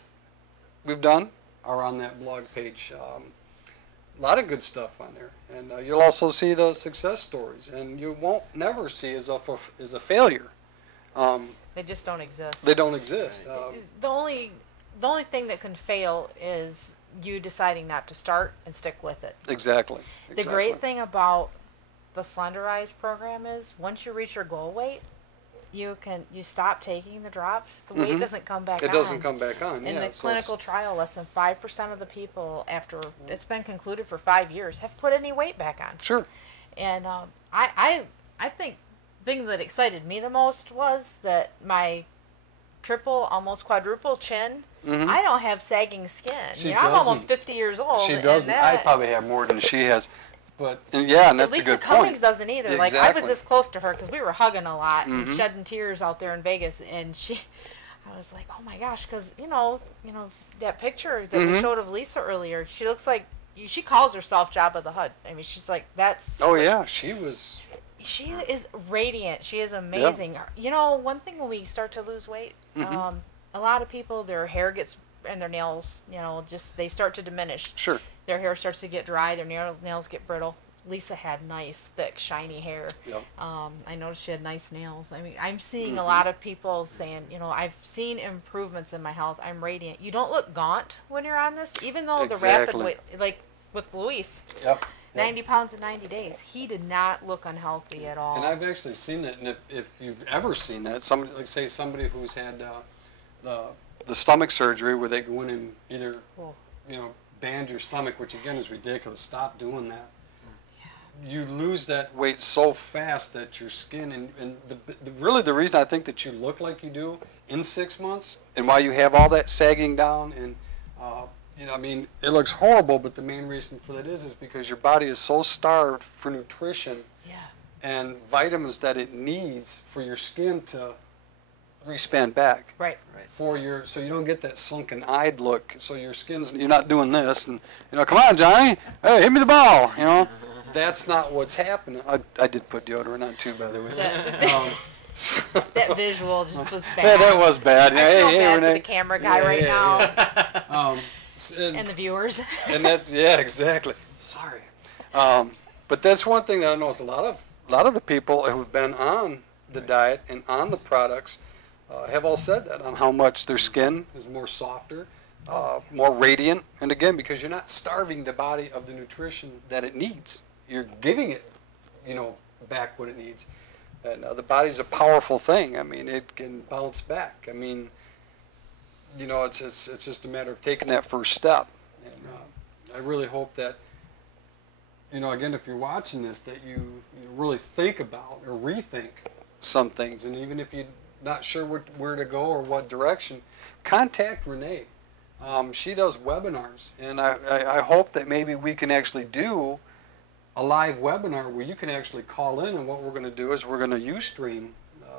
we've done are on that blog page. A lot of good stuff on there, and you'll also see those success stories, and you won't never see as a failure. They just don't exist. They don't exist. The only thing that can fail is you deciding not to start and stick with it. Exactly. The great thing about the Slenderiiz program is once you reach your goal weight, you stop taking the drops. The weight doesn't come back on. It doesn't come back on. In yeah, the so clinical trial, less than 5% of the people, after it's been concluded for 5 years, have put any weight back on. Sure. And I think the thing that excited me the most was that my triple, almost quadruple chin, I don't have sagging skin. I'm almost 50 years old. She doesn't. I probably have more than she has. But and that's at least a good Cummings point. doesn't either. Exactly. Like, I was this close to her because we were hugging a lot and shedding tears out there in Vegas, and I was like, oh my gosh, because you know that picture that we showed of Lisa earlier. She looks like she calls herself Jabba the Hutt. I mean, she's like that's. Oh yeah, she was. She is radiant. She is amazing. Yeah. One thing when we start to lose weight, a lot of people, their hair gets and their nails, they start to diminish. Sure. Their hair starts to get dry. Their nails get brittle. Lisa had nice, thick, shiny hair. Yep. I noticed she had nice nails. I mean, I'm seeing a lot of people saying, I've seen improvements in my health. I'm radiant. You don't look gaunt when you're on this, even though the rapid weight, like with Luis. Yep. 90 pounds in 90 days. He did not look unhealthy at all. And I've actually seen that. And if you've ever seen that, somebody who's had the stomach surgery where they go in and either band your stomach, which again is ridiculous. Stop doing that. Yeah. You lose that weight so fast that your skin and really the reason I think that you look like you do in 6 months and why you have all that sagging down and it looks horrible, but the main reason for that is because your body is so starved for nutrition and vitamins that it needs for your skin to respand back. Right. So you don't get that sunken eyed look. So your you're not doing this and come on, Johnny, hey, hit me the ball. That's not what's happening. I did put deodorant on too, by the way. That visual just was bad. Yeah, that was bad. I feel bad Renee. for the camera guy right now. And the viewers. And exactly. Sorry. But that's one thing that I know is a lot of the people who've been on the diet and on the products have all said that on how much their skin is more softer, more radiant, and again because you're not starving the body of the nutrition that it needs. You're giving it, back what it needs. And the body's a powerful thing. I mean, it can bounce back. I mean, it's just a matter of taking that first step. And I really hope that you know, again, if you're watching this, that you really think about or rethink some things, and even if you're not sure where to go or what direction, contact Renee. She does webinars, and I hope that maybe we can actually do a live webinar where you can actually call in, and what we're going to do is we're going to Ustream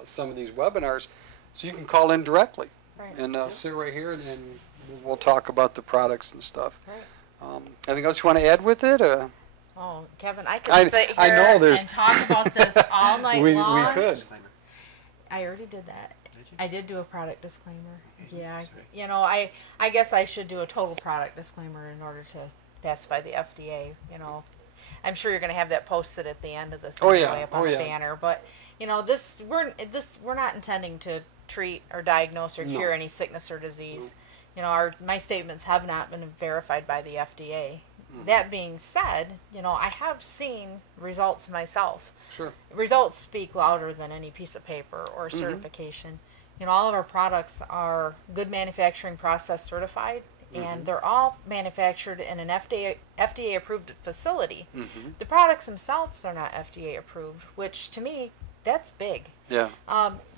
some of these webinars, so you can call in directly and sit right here, and we'll talk about the products and stuff. Right. Anything else you want to add with it? Oh, Kevin, I could sit here and talk about this all night long. We could. I already did that. Did you? I did do a product disclaimer. Yeah, Sorry. you know, I guess I should do a total product disclaimer in order to pacify the FDA. You know, I'm sure you're going to have that posted at the end of this anyway up on the banner. But you know, we're not intending to treat or diagnose or cure any sickness or disease. No. You know, my statements have not been verified by the FDA. Mm-hmm. That being said, you know, I have seen results myself. Sure. Results speak louder than any piece of paper or certification. You know, all of our products are good manufacturing process certified, and they're all manufactured in an FDA approved facility. The products themselves are not FDA approved, which to me, that's big. Yeah.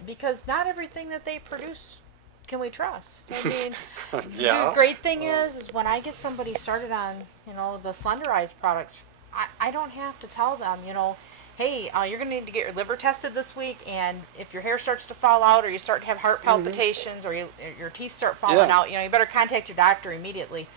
Because not everything that they produce can we trust. I mean, yeah. The great thing is when I get somebody started on, you know, the Slenderiiz products, I don't have to tell them, you know, hey, you're going to need to get your liver tested this week, and if your hair starts to fall out or you start to have heart palpitations or your teeth start falling out, you know, you better contact your doctor immediately.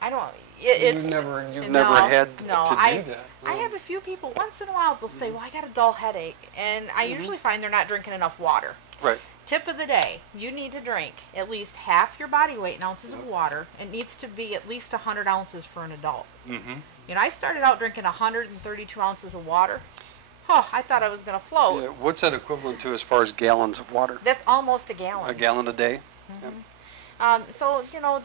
I don't. You've never had to do that. I have a few people once in a while. They'll say, "Well, I got a dull headache," and I usually find they're not drinking enough water. Right. Tip of the day: you need to drink at least half your body weight in ounces of water. It needs to be at least 100 ounces for an adult. You know, I started out drinking 132 ounces of water. Oh, I thought I was going to float. Yeah, what's that equivalent to as far as gallons of water? That's almost a gallon. A gallon a day? So, you know,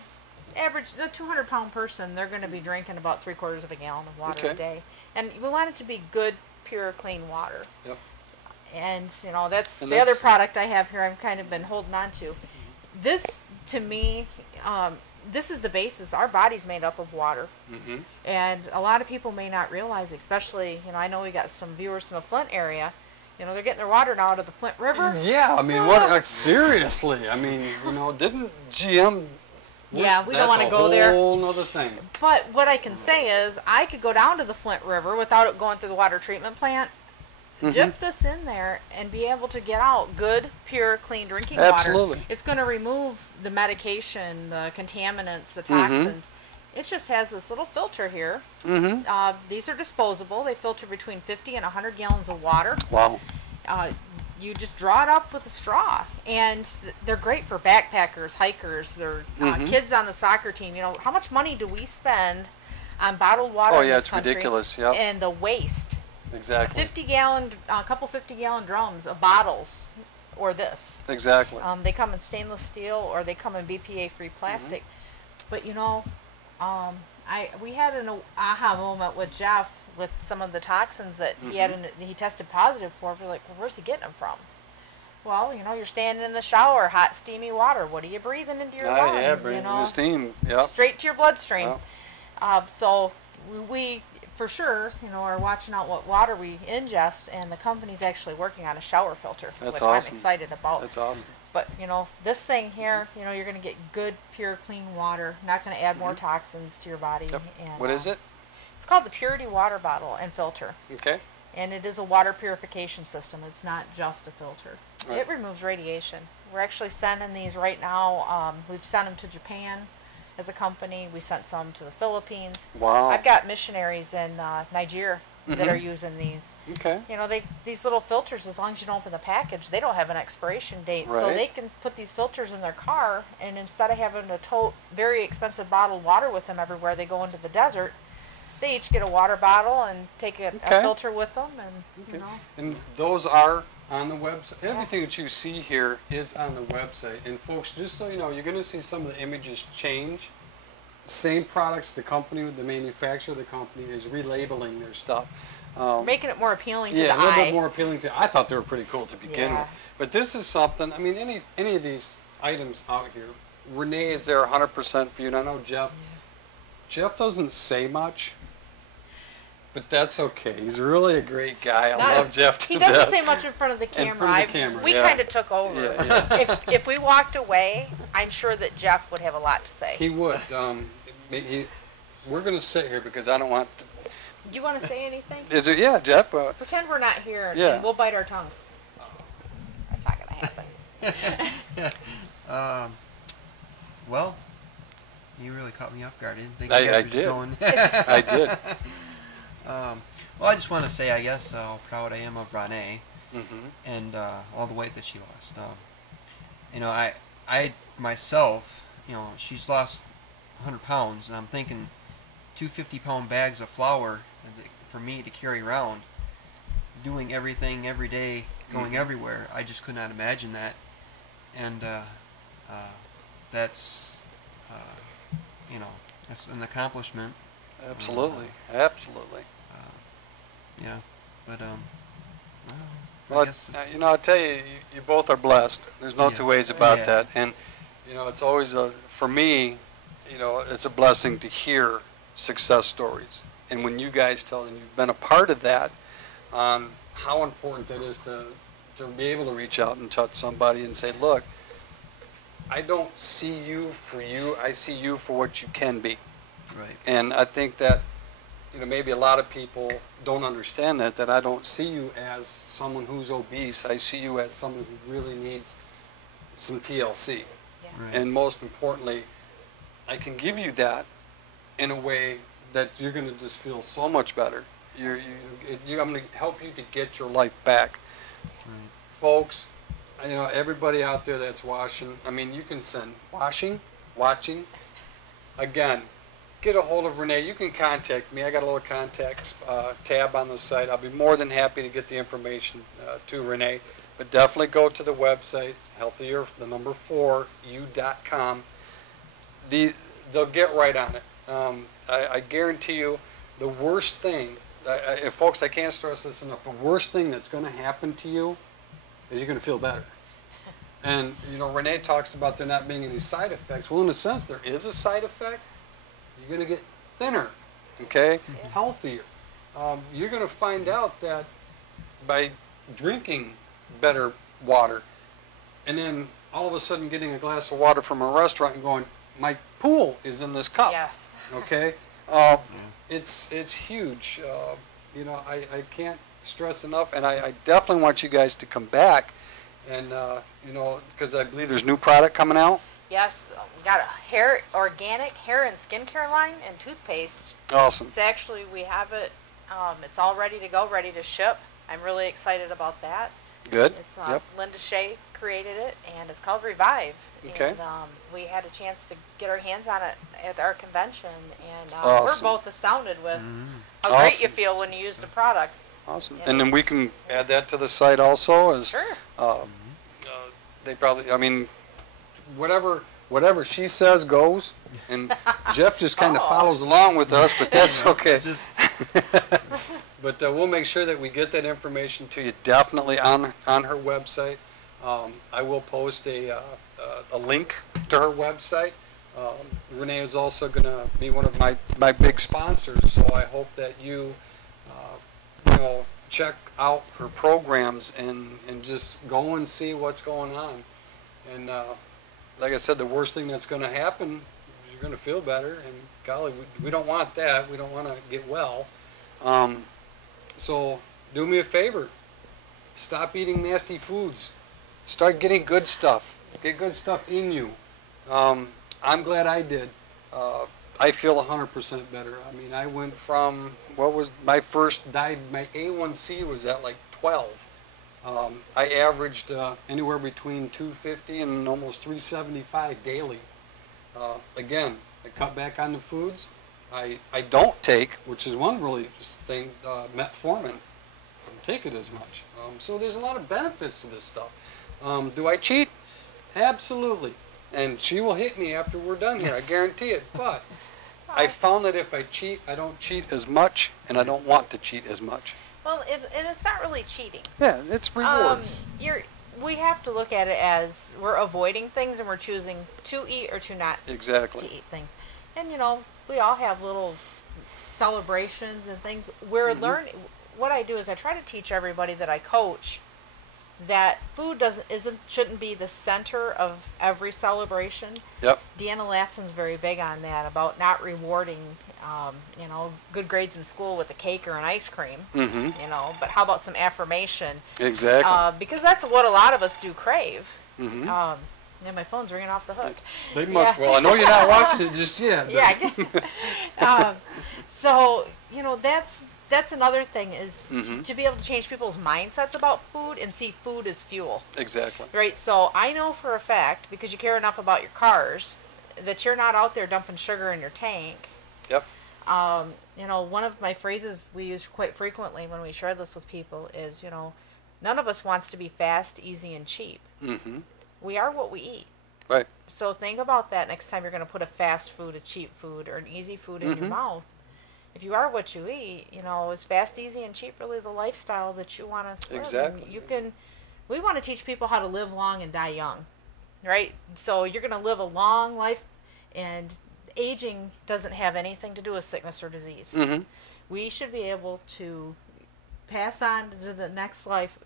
the 200-pound person, they're going to be drinking about 3/4 of a gallon of water a day. And we want it to be good, pure, clean water. Yep. And, you know, that's the other product I have here I've kind of been holding on to. This, to me, this is the basis. Our body's made up of water. And a lot of people may not realize, especially, you know, I know we got some viewers from the Flint area. You know, they're getting their water now out of the Flint River. Yeah, I mean, what? Seriously, I mean, you know, didn't GM... Yeah, we don't want to go there. That's a whole other thing. But what I can say is I could go down to the Flint River without it going through the water treatment plant, dip this in there, and be able to get out good, pure, clean drinking water. It's going to remove the medication, the contaminants, the toxins. It just has this little filter here. These are disposable. They filter between 50 and 100 gallons of water. Wow. You just draw it up with a straw, and they're great for backpackers, hikers, they're kids on the soccer team. You know, how much money do we spend on bottled water in this country? Ridiculous, yeah. And the waste. Exactly. A couple 50-gallon drums of bottles, or this. Exactly. They come in stainless steel, or they come in BPA-free plastic. But, you know, we had an aha moment with Jeff with some of the toxins that he tested positive for. We're like, well, where's he getting them from? Well, you know, you're standing in the shower, hot, steamy water. What are you breathing into your lungs? Yeah, breathing the steam. Yep. Straight to your bloodstream. Yep. So we, for sure, you know, are watching out what water we ingest, and the company's actually working on a shower filter, which I'm excited about. That's awesome. But, you know, this thing here, you know, you're going to get good, pure, clean water. Not going to add more toxins to your body. Yep. And, what is it? It's called the Purity Water Bottle and Filter. Okay. And it is a water purification system. It's not just a filter. Right. It removes radiation. We're actually sending these right now. We've sent them to Japan as a company. We sent some to the Philippines. Wow. I've got missionaries in Nigeria that are using these. Okay. You know, these little filters, as long as you don't open the package, they don't have an expiration date. Right. So they can put these filters in their car, and instead of having to tote very expensive bottled water with them everywhere they go into the desert, they each get a water bottle and take a filter with them, and you know. And those are on the website. Everything that you see here is on the website. And folks, just so you know, you're going to see some of the images change. Same products, the company, the manufacturer of the company is relabeling their stuff. Making it more appealing to the eye. Yeah, a little bit more appealing to. I thought they were pretty cool to begin with. But this is something. I mean, any of these items out here, Renee is there 100% for you. And I know Jeff. Jeff doesn't say much. But that's okay. He's really a great guy. I Not- love Jeff to He doesn't death. say much in front of the In camera. front of the camera, We yeah. kind of took over. If we walked away, I'm sure that Jeff would have a lot to say. He would. We're going to sit here because I don't want to. Do you want to say anything? Is it? Yeah, Jeff. Pretend we're not here and, Yeah. and we'll bite our tongues. That's not going to happen. Well, you really caught me off guard. I didn't think I you guys were did. just going. I did. Well, I just want to say, I guess, how proud I am of Rona and all the weight that she lost. You know, I myself, you know, she's lost 100 pounds, and I'm thinking 250-pound bags of flour for me to carry around, doing everything every day, going everywhere. I just could not imagine that, and that's, you know, that's an accomplishment. Absolutely. Absolutely. Yeah, but Well, I guess you know, I'll tell you, you both are blessed. There's no Yeah. two ways about Yeah. that. And, you know, it's always, for me, you know, it's a blessing to hear success stories. And when you guys tell, and you've been a part of that, on how important it is to be able to reach out and touch somebody and say, look, I don't see you for you, I see you for what you can be. right. And I think that, you know, maybe a lot of people don't understand that I don't see you as someone who's obese. I see you as someone who really needs some TLC. Yeah. Right. And most importantly, I can give you that in a way that you're going to just feel so much better. I'm going to help you to get your life back. Right. Folks, you know, everybody out there that's watching, you can send watching. Again, get a hold of Renee. You can contact me. I got a little contacts tab on the site. I'll be more than happy to get the information to Renee. But definitely go to the website, healthier4u.com. They'll get right on it. I guarantee you, the worst thing, folks, I can't stress this enough, the worst thing that's going to happen to you is you're going to feel better. And, you know, Renee talks about there not being any side effects. Well, in a sense, there is a side effect. You're going to get thinner, okay, healthier. You're going to find out that by drinking better water, and then all of a sudden getting a glass of water from a restaurant and going, my pool is in this cup. Yes. Okay, it's huge. You know, I can't stress enough, and I definitely want you guys to come back, and you know, because I believe there's new product coming out. Yes, we got a organic hair and skincare line and toothpaste. Awesome. It's actually, we have it, it's all ready to go, ready to ship. I'm really excited about that. Good. It's Yep. Linda Shea created it, and it's called Revive. Okay. And we had a chance to get our hands on it at our convention, and Awesome. we're both astounded with how great you Awesome. feel when you use the products. Awesome. Yeah. And then we can add that to the site also. As Sure. they probably, whatever she says goes, and Jeff just kind of follows along with us, but that's okay. Just, But we'll make sure that we get that information to you definitely on her website. I will post a link to her website. Renee is also going to be one of my big sponsors, so I hope that you check out her programs and just go and see what's going on. And like I said, the worst thing that's going to happen is you're going to feel better, and golly, we don't want that. We don't want to get well. So do me a favor. Stop eating nasty foods. Start getting good stuff. Get good stuff in you. I'm glad I did. I feel 100% better. I went from, what was my first diet, my A1C was at like 12. I averaged anywhere between 250 and almost 375 daily. Again, I cut back on the foods. I don't take, which is one really thing, metformin. I don't take it as much. So there's a lot of benefits to this stuff. Do I cheat? Absolutely. And she will hit me after we're done here, I guarantee it. But I found that if I cheat, I don't cheat as much, and I don't want to cheat as much. Well, and it's not really cheating. Yeah, it's rewards. We have to look at it as we're avoiding things and we're choosing to eat or to not Exactly. to eat things. And we all have little celebrations and things, we're learning. What I do is I try to teach everybody that I coach that food shouldn't be the center of every celebration. Yep. Deanna Latson's very big on that, about not rewarding, good grades in school with a cake or an ice cream. But how about some affirmation? Exactly. Because that's what a lot of us do crave. Mm-hmm. Yeah, my phone's ringing off the hook. They must. Yeah. Well, I know you're not watching it just yet. Yeah. So that's another thing is to be able to change people's mindsets about food and see food as fuel. Exactly. Right. So I know for a fact, because you care enough about your cars, that you're not out there dumping sugar in your tank. Yep. One of my phrases we use quite frequently when we share this with people is, none of us wants to be fast, easy, and cheap. Mm-hmm. We are what we eat. Right. So think about that next time you're going to put a fast food, a cheap food, or an easy food in your mouth. If you are what you eat, is fast, easy, and cheap really the lifestyle that you want to live? Exactly. We want to teach people how to live long and die young, right? So you're going to live a long life, and aging doesn't have anything to do with sickness or disease. Mm-hmm. We should be able to pass on to the next life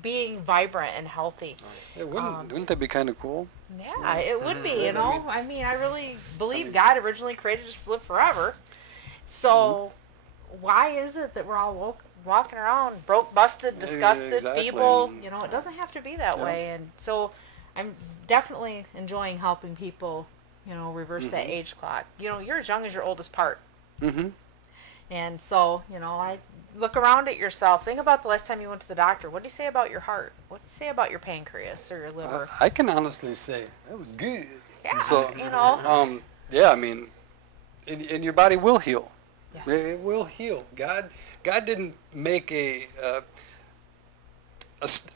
being vibrant and healthy. Wouldn't that be kind of cool? Yeah, it would be, I really believe God originally created us to live forever. So why is it that we're all walking around broke, busted, disgusted, feeble? It doesn't have to be that way. And so I'm definitely enjoying helping people, reverse that age clock. You're as young as your oldest part. Mm-hmm. And so, I look around at yourself. Think about the last time you went to the doctor. What did he say about your heart? What did he say about your pancreas or your liver? I can honestly say that was good. Yeah, so, and your body will heal. Yes. It will heal. God didn't make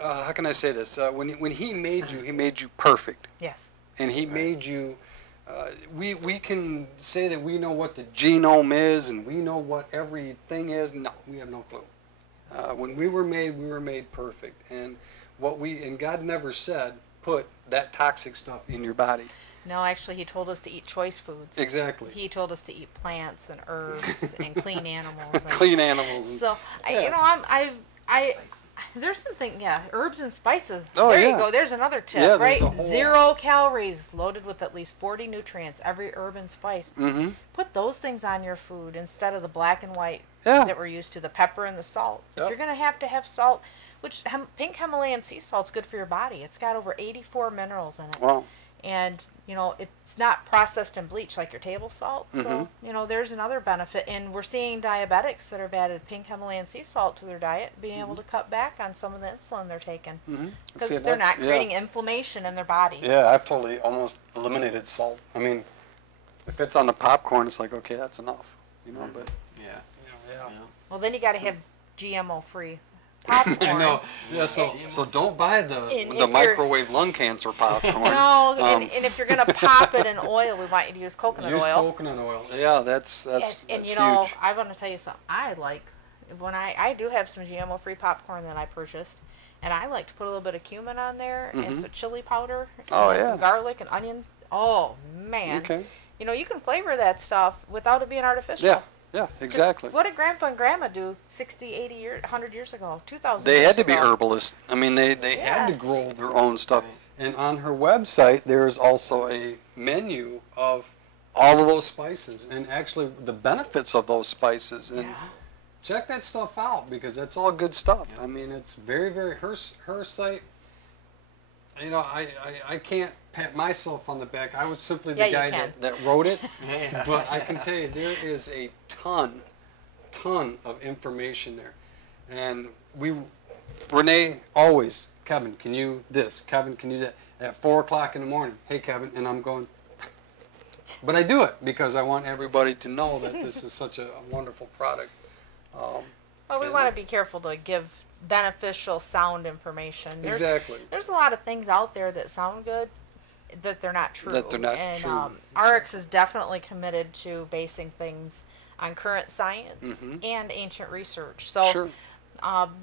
how can I say this? When He made you perfect. Yes. And He made you. We can say that we know what the genome is and we know what everything is. No, we have no clue. When we were made perfect. And God never said put that toxic stuff in your body. No, actually, He told us to eat choice foods. Exactly. He told us to eat plants and herbs and clean animals. Clean animals. So, there's something, herbs and spices. Oh, there you go. There's another tip, yeah, right? 0 calories, loaded with at least 40 nutrients, every herb and spice. Mm-hmm. Put those things on your food instead of the black and white that we're used to, the pepper and the salt. Yep. If you're going to have salt, which pink Himalayan sea salt's good for your body. It's got over 84 minerals in it. Wow. And, it's not processed and bleached like your table salt. So, there's another benefit. And we're seeing diabetics that have added pink Himalayan sea salt to their diet, being able to cut back on some of the insulin they're taking. Because they're not creating inflammation in their body. Yeah, I've totally almost eliminated salt. I mean, if it's on the popcorn, it's like, okay, that's enough. But... Yeah. Well, then you got to have GMO-free popcorn. I know. Yeah, so don't buy the microwave lung cancer popcorn. No, and if you're going to pop it in oil, we want you to use coconut oil. Use coconut oil. Yeah, that's huge. I want to tell you something. I do have some GMO-free popcorn that I purchased, and I like to put a little bit of cumin on there and some chili powder and some garlic and onion. Oh, man. Okay. You can flavor that stuff without it being artificial. Yeah, exactly. What did Grandpa and Grandma do 60, 80 years, 100 years ago, 2,000 They years had to ago? be herbalists. I mean, they had to grow their own stuff. And on her website, there's also a menu of all of those spices and actually the benefits of those spices. And check that stuff out because that's all good stuff. I mean, it's very, very, her site, I can't pat myself on the back. I was simply the guy that wrote it. But I can tell you, there is a ton of information there. And Renee always, Kevin, can you this? Kevin, can you that? At 4 o'clock in the morning, hey, Kevin, and I'm going, but I do it because I want everybody to know that this is such a wonderful product. Well, we want to be careful to give beneficial sound information. There's a lot of things out there that sound good that they're not true. And RX is definitely committed to basing things on current science and ancient research. So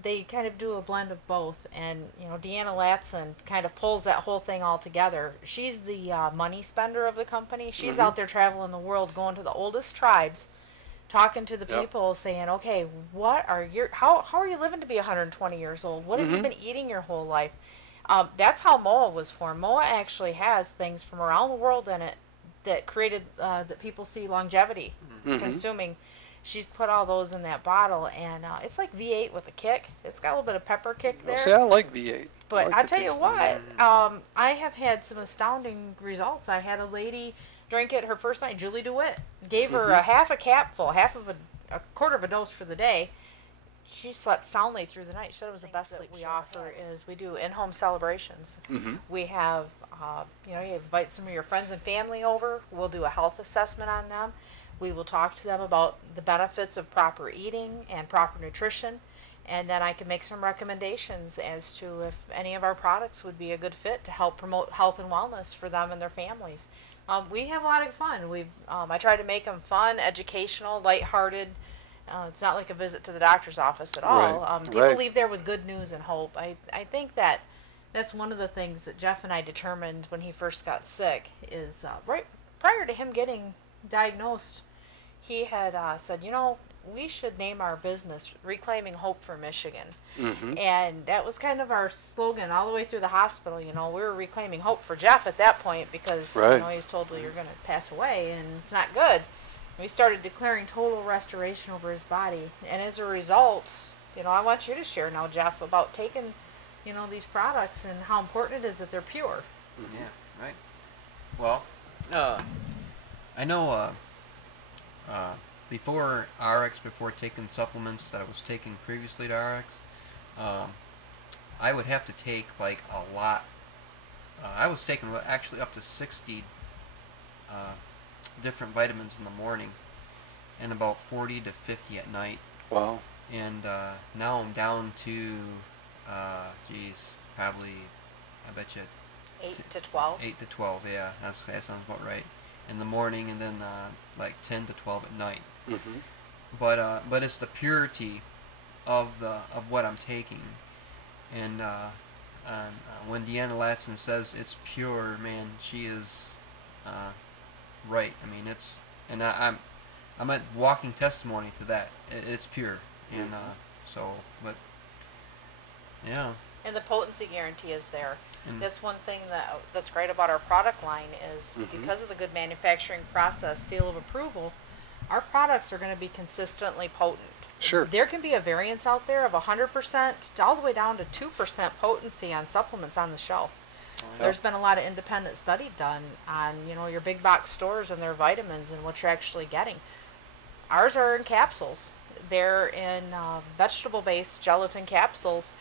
they kind of do a blend of both. And Deanna Latson kind of pulls that whole thing all together. She's the money spender of the company. She's out there traveling the world, going to the oldest tribes talking to the Yep. people, saying, okay, how are you living to be 120 years old? What have you been eating your whole life? That's how MOA was formed. MOA actually has things from around the world in it that created, that people see longevity consuming. She's put all those in that bottle, and it's like V8 with a kick. It's got a little bit of pepper kick there. See, I like V8. But I like I'll the tell you taste of what, it. I have had some astounding results. I had a lady drink it her first night, Julie DeWitt. Gave her a half a capful, half of a quarter of a dose for the day. She slept soundly through the night. She said it was the best sleep we offer is we do in-home celebrations. We have, you invite some of your friends and family over. We'll do a health assessment on them. We will talk to them about the benefits of proper eating and proper nutrition. And then I can make some recommendations as to if any of our products would be a good fit to help promote health and wellness for them and their families. We have a lot of fun. I try to make them fun, educational, lighthearted. It's not like a visit to the doctor's office at all. Right. People leave there with good news and hope. I think that's one of the things that Jeff and I determined when he first got sick is right prior to him getting diagnosed, he had said, we should name our business Reclaiming Hope for Michigan. And that was kind of our slogan all the way through the hospital. We were reclaiming hope for Jeff at that point because he was told, well, you're going to pass away and it's not good. We started declaring total restoration over his body. And as a result, I want you to share now, Jeff, about taking, these products and how important it is that they're pure. Yeah, right. Well, I know before RX, before taking supplements that I was taking previously to RX, I would have to take like a lot. I was taking actually up to 60 different vitamins in the morning and about 40 to 50 at night. Wow. And now I'm down to, probably, I bet you 8 to 12. 8 to 12, yeah, that sounds about right. In the morning, and then like 10 to 12 at night. But it's the purity of what I'm taking, and when Deanna Latson says it's pure, man, she is right. I mean, I'm a walking testimony to that. It's pure, and but yeah. And the potency guarantee is there. That's one thing that's great about our product line is because of the good manufacturing process, seal of approval, our products are going to be consistently potent. Sure. There can be a variance out there of 100% all the way down to 2% potency on supplements on the shelf. There's been a lot of independent study done on, your big box stores and their vitamins and what you're actually getting. Ours are in capsules. They're in vegetable-based gelatin capsules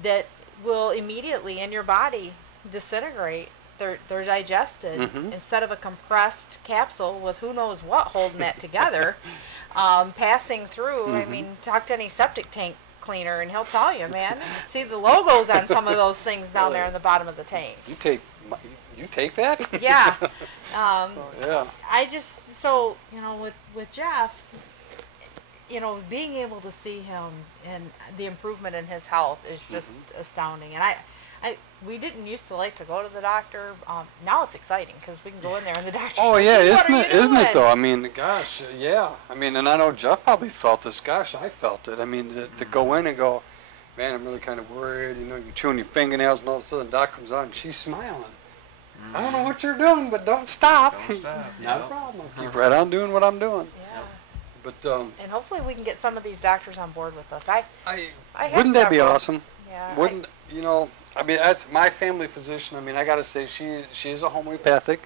that will immediately in your body disintegrate. They're digested instead of a compressed capsule with who knows what holding that together, passing through. I mean, talk to any septic tank cleaner and he'll tell you, man. See the logos on some of those things down there in the bottom of the tank. You take that? Yeah. Yeah. With Jeff, being able to see him and the improvement in his health is just astounding. And we didn't used to like to go to the doctor. Now it's exciting because we can go in there and the doctor. Oh yeah, isn't it though? I mean, gosh, yeah. I mean, and I know Jeff probably felt this. Gosh, I felt it. I mean, to go in and go, man, I'm really kind of worried. You're chewing your fingernails, and all of a sudden the doc comes on and she's smiling. I don't know what you're doing, but don't stop. Not a problem. Keep right on doing what I'm doing. Yeah. But and hopefully we can get some of these doctors on board with us. I have wouldn't that be several. awesome? Yeah. I mean, that's my family physician. I mean, I got to say, she is a homeopathic.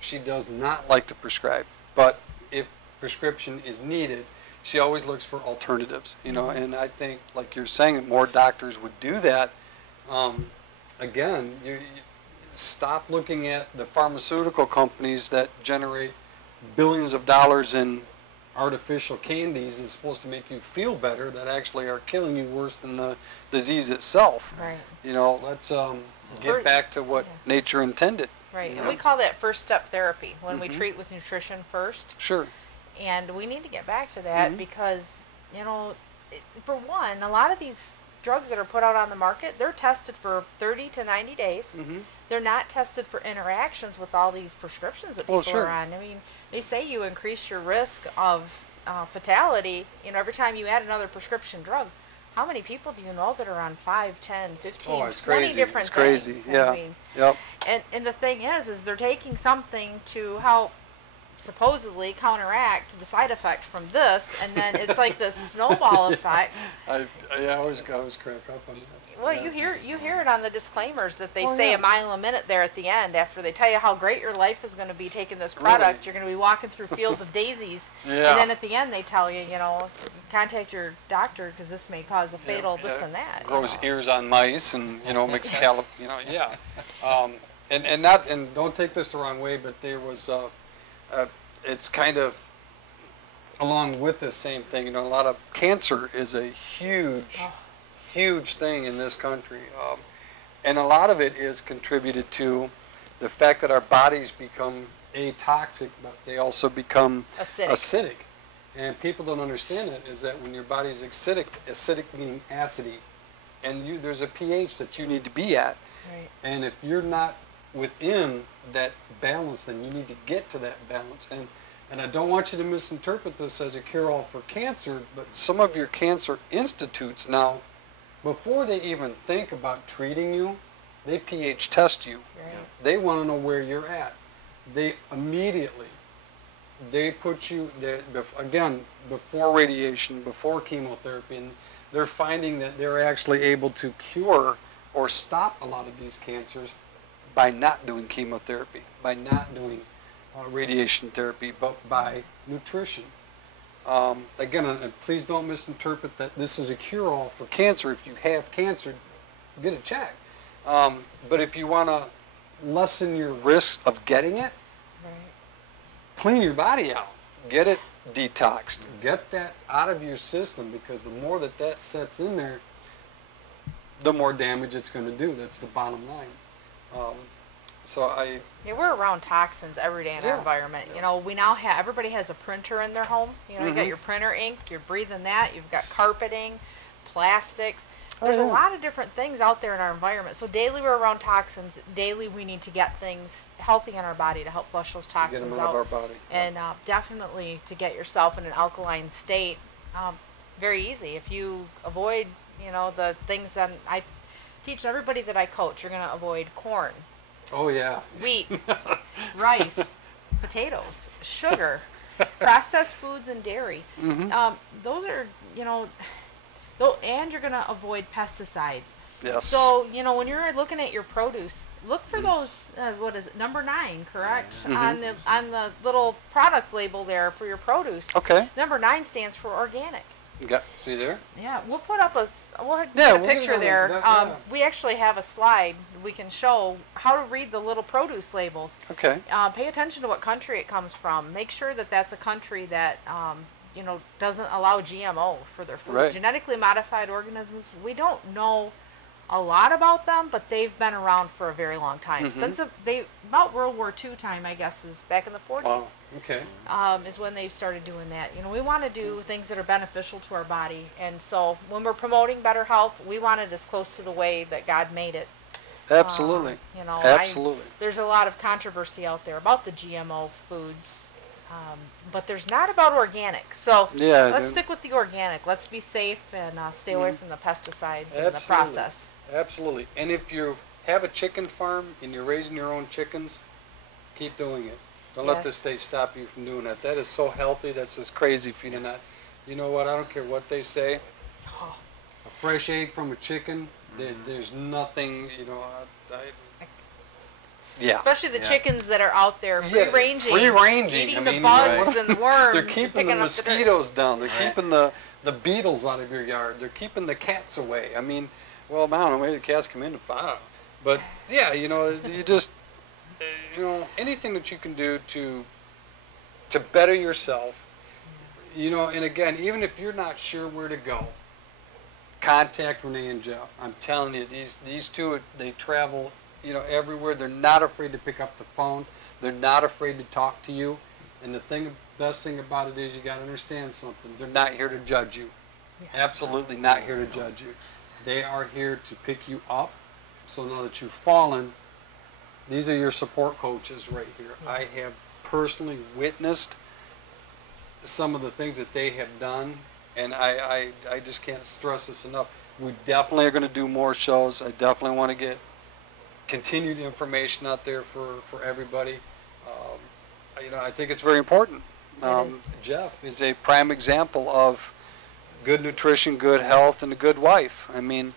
She does not like to prescribe, but if prescription is needed, she always looks for alternatives. And I think, like you're saying, more doctors would do that. Again, you stop looking at the pharmaceutical companies that generate billions of dollars in artificial candies that's supposed to make you feel better that actually are killing you worse than the disease itself. Right. Let's get back to what nature intended. Right. And we call that first step therapy when we treat with nutrition first. Sure. And we need to get back to that because, for one, a lot of these drugs that are put out on the market, they're tested for 30 to 90 days. they're not tested for interactions with all these prescriptions that people are on. I mean, they say you increase your risk of fatality, every time you add another prescription drug. How many people do you know that are on 5, 10, 15, 20 different things? It's crazy. Yeah. I mean, yep. And the thing is they're taking something to help supposedly counteract the side effect from this, and then it's like this snowball effect. I always crack up on that. Well, yeah, you hear it on the disclaimers that they say a mile a minute there at the end after they tell you how great your life is going to be taking this product. Really? You're going to be walking through fields of daisies, Yeah. and then at the end they tell you, contact your doctor because this may cause a fatal this and that. Grows ears on mice, and makes yeah. And don't take this the wrong way, but there was it's kind of along with this same thing. A lot of cancer is a huge thing in this country, and a lot of it is contributed to the fact that our bodies become toxic, but they also become acidic. And people don't understand that is that when your body's acidic meaning acidy, and there's a pH that you need to be at, right. And if you're not within that balance, then you need to get to that balance. And I don't want you to misinterpret this as a cure-all for cancer, but some of your cancer institutes now, before they even think about treating you, they pH test you. Right. They want to know where you're at. They put you there, again, before radiation, before chemotherapy, and they're finding that they're actually able to cure or stop a lot of these cancers by not doing chemotherapy, by not doing radiation therapy, but by nutrition. Again, and please don't misinterpret that this is a cure-all for cancer. If you have cancer, get it checked. But if you want to lessen your risk of getting it, Right. clean your body out. Get it detoxed. Get that out of your system, because the more that sets in there, the more damage it's going to do. That's the bottom line. We're around toxins every day in our environment. Yeah. We now have, everybody has a printer in their home. You got your printer ink, you're breathing that, you've got carpeting, plastics. There's a lot of different things out there in our environment. So daily we're around toxins. Daily we need to get things healthy in our body to help flush those toxins to get them out. out of our body. And definitely to get yourself in an alkaline state. Very easy. If you avoid, the things that I teach everybody that I coach, you're going to avoid corn. Oh, yeah. Wheat, rice, potatoes, sugar, processed foods, and dairy. Those are, and you're going to avoid pesticides. Yes. So, when you're looking at your produce, look for those, what is it, number 9, correct? On the little product label there for your produce. Okay. Number 9 stands for organic. See there? Yeah, we'll put up we'll get a picture there. We actually have a slide we can show how to read the little produce labels. Okay. Pay attention to what country it comes from. Make sure that that's a country that doesn't allow GMO for their food. Right. Genetically modified organisms, we don't know a lot about them, but they've been around for a very long time. Since about World War II time, I guess, is back in the 40s. Oh, okay. Is when they started doing that. We want to do things that are beneficial to our body, and so when we're promoting better health, we want it as close to the way that God made it. Absolutely. Absolutely. There's a lot of controversy out there about the GMO foods, but there's not about organic. So let's stick with the organic. Let's be safe and stay away from the pesticides and the process. Absolutely. And if you have a chicken farm and you're raising your own chickens, keep doing it. Don't let the state stop you from doing that. That is so healthy. That's just crazy for you to not. You know what? I don't care what they say. A fresh egg from a chicken, there's nothing, Especially the chickens that are out there free-ranging, eating the bugs and the worms. They're keeping the mosquitoes down. They're keeping the beetles out of your yard. They're keeping the cats away. I mean, well, I don't know, maybe the cats come in. I don't know. But, yeah, you just, anything that you can do to better yourself, and again, even if you're not sure where to go, contact Renee and Jeff. I'm telling you, these two, they travel everywhere. They're not afraid to pick up the phone. They're not afraid to talk to you. And the best thing about it is you got to understand something. They're not here to judge you. Absolutely not here to judge you. They are here to pick you up. So now that you've fallen, These are your support coaches right here. I have personally witnessed some of the things that they have done, and I just can't stress this enough. We definitely are going to do more shows. I definitely want to get continued information out there for everybody. I think it's very important. Jeff is a prime example of good nutrition, good health, and a good wife. I mean,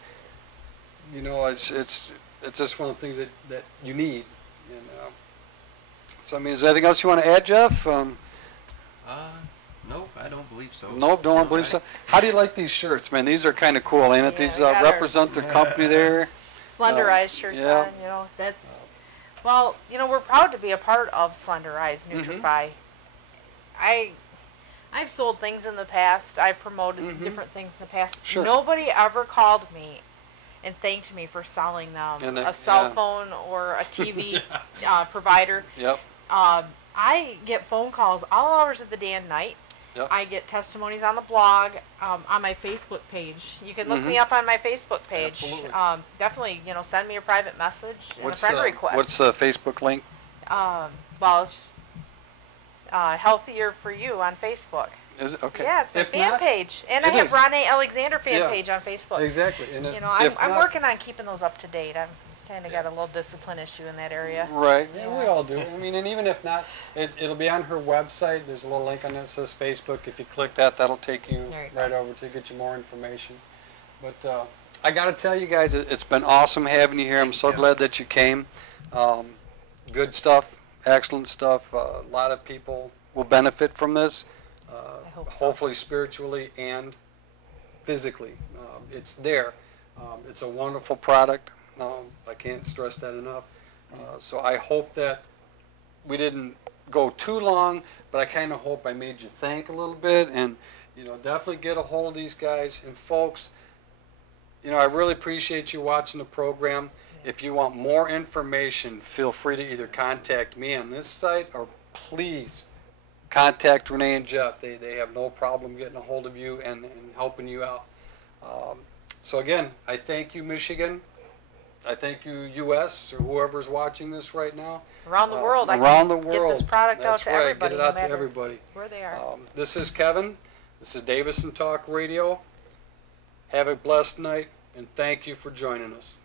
it's just one of the things that you need. And so, I mean, is there anything else you want to add, Jeff? Nope, I don't believe so. Nope, don't believe so. How do you like these shirts, man? These are kind of cool, ain't it? These represent their company there. Slenderiiz shirts on, that's, well, we're proud to be a part of Slenderiiz Nutrify. I've sold things in the past. I've promoted different things in the past. Sure. Nobody ever called me and thanked me for selling them a cell phone or a TV provider. Yep. I get phone calls all hours of the day and night. Yep. I get testimonies on the blog, on my Facebook page. You can look me up on my Facebook page. Absolutely. Definitely, send me a private message and a friend request. What's the Facebook link? Well, it's Healthier for You on Facebook. Is it? Okay. Yeah, it's my If fan not, page. And I it have is. Rona Alexander fan page on Facebook. Exactly. And I'm working on keeping those up to date. I'm kind of got a little discipline issue in that area. Right. Yeah, we all do. I mean, and even if not, it'll be on her website. There's a little link on that that says Facebook. If you click that, that'll take you right over to get you more information. But I got to tell you guys, it's been awesome having you here. I'm so glad that you came. Good stuff. Excellent stuff. A lot of people will benefit from this. Hopefully spiritually and physically. It's there. It's a wonderful product. I can't stress that enough. So I hope that we didn't go too long, but I kind of hope I made you think a little bit, and definitely get a hold of these guys. And folks, I really appreciate you watching the program. If you want more information, feel free to either contact me on this site or please contact Renee and Jeff. They have no problem getting a hold of you and helping you out. So again, I thank you, Michigan. I thank you, U.S., or whoever's watching this right now. Around the world. Around the world. Get this product out to everybody. Get it out to everybody. Where they are. This is Kevin. This is Davison Talk Radio. Have a blessed night, and thank you for joining us.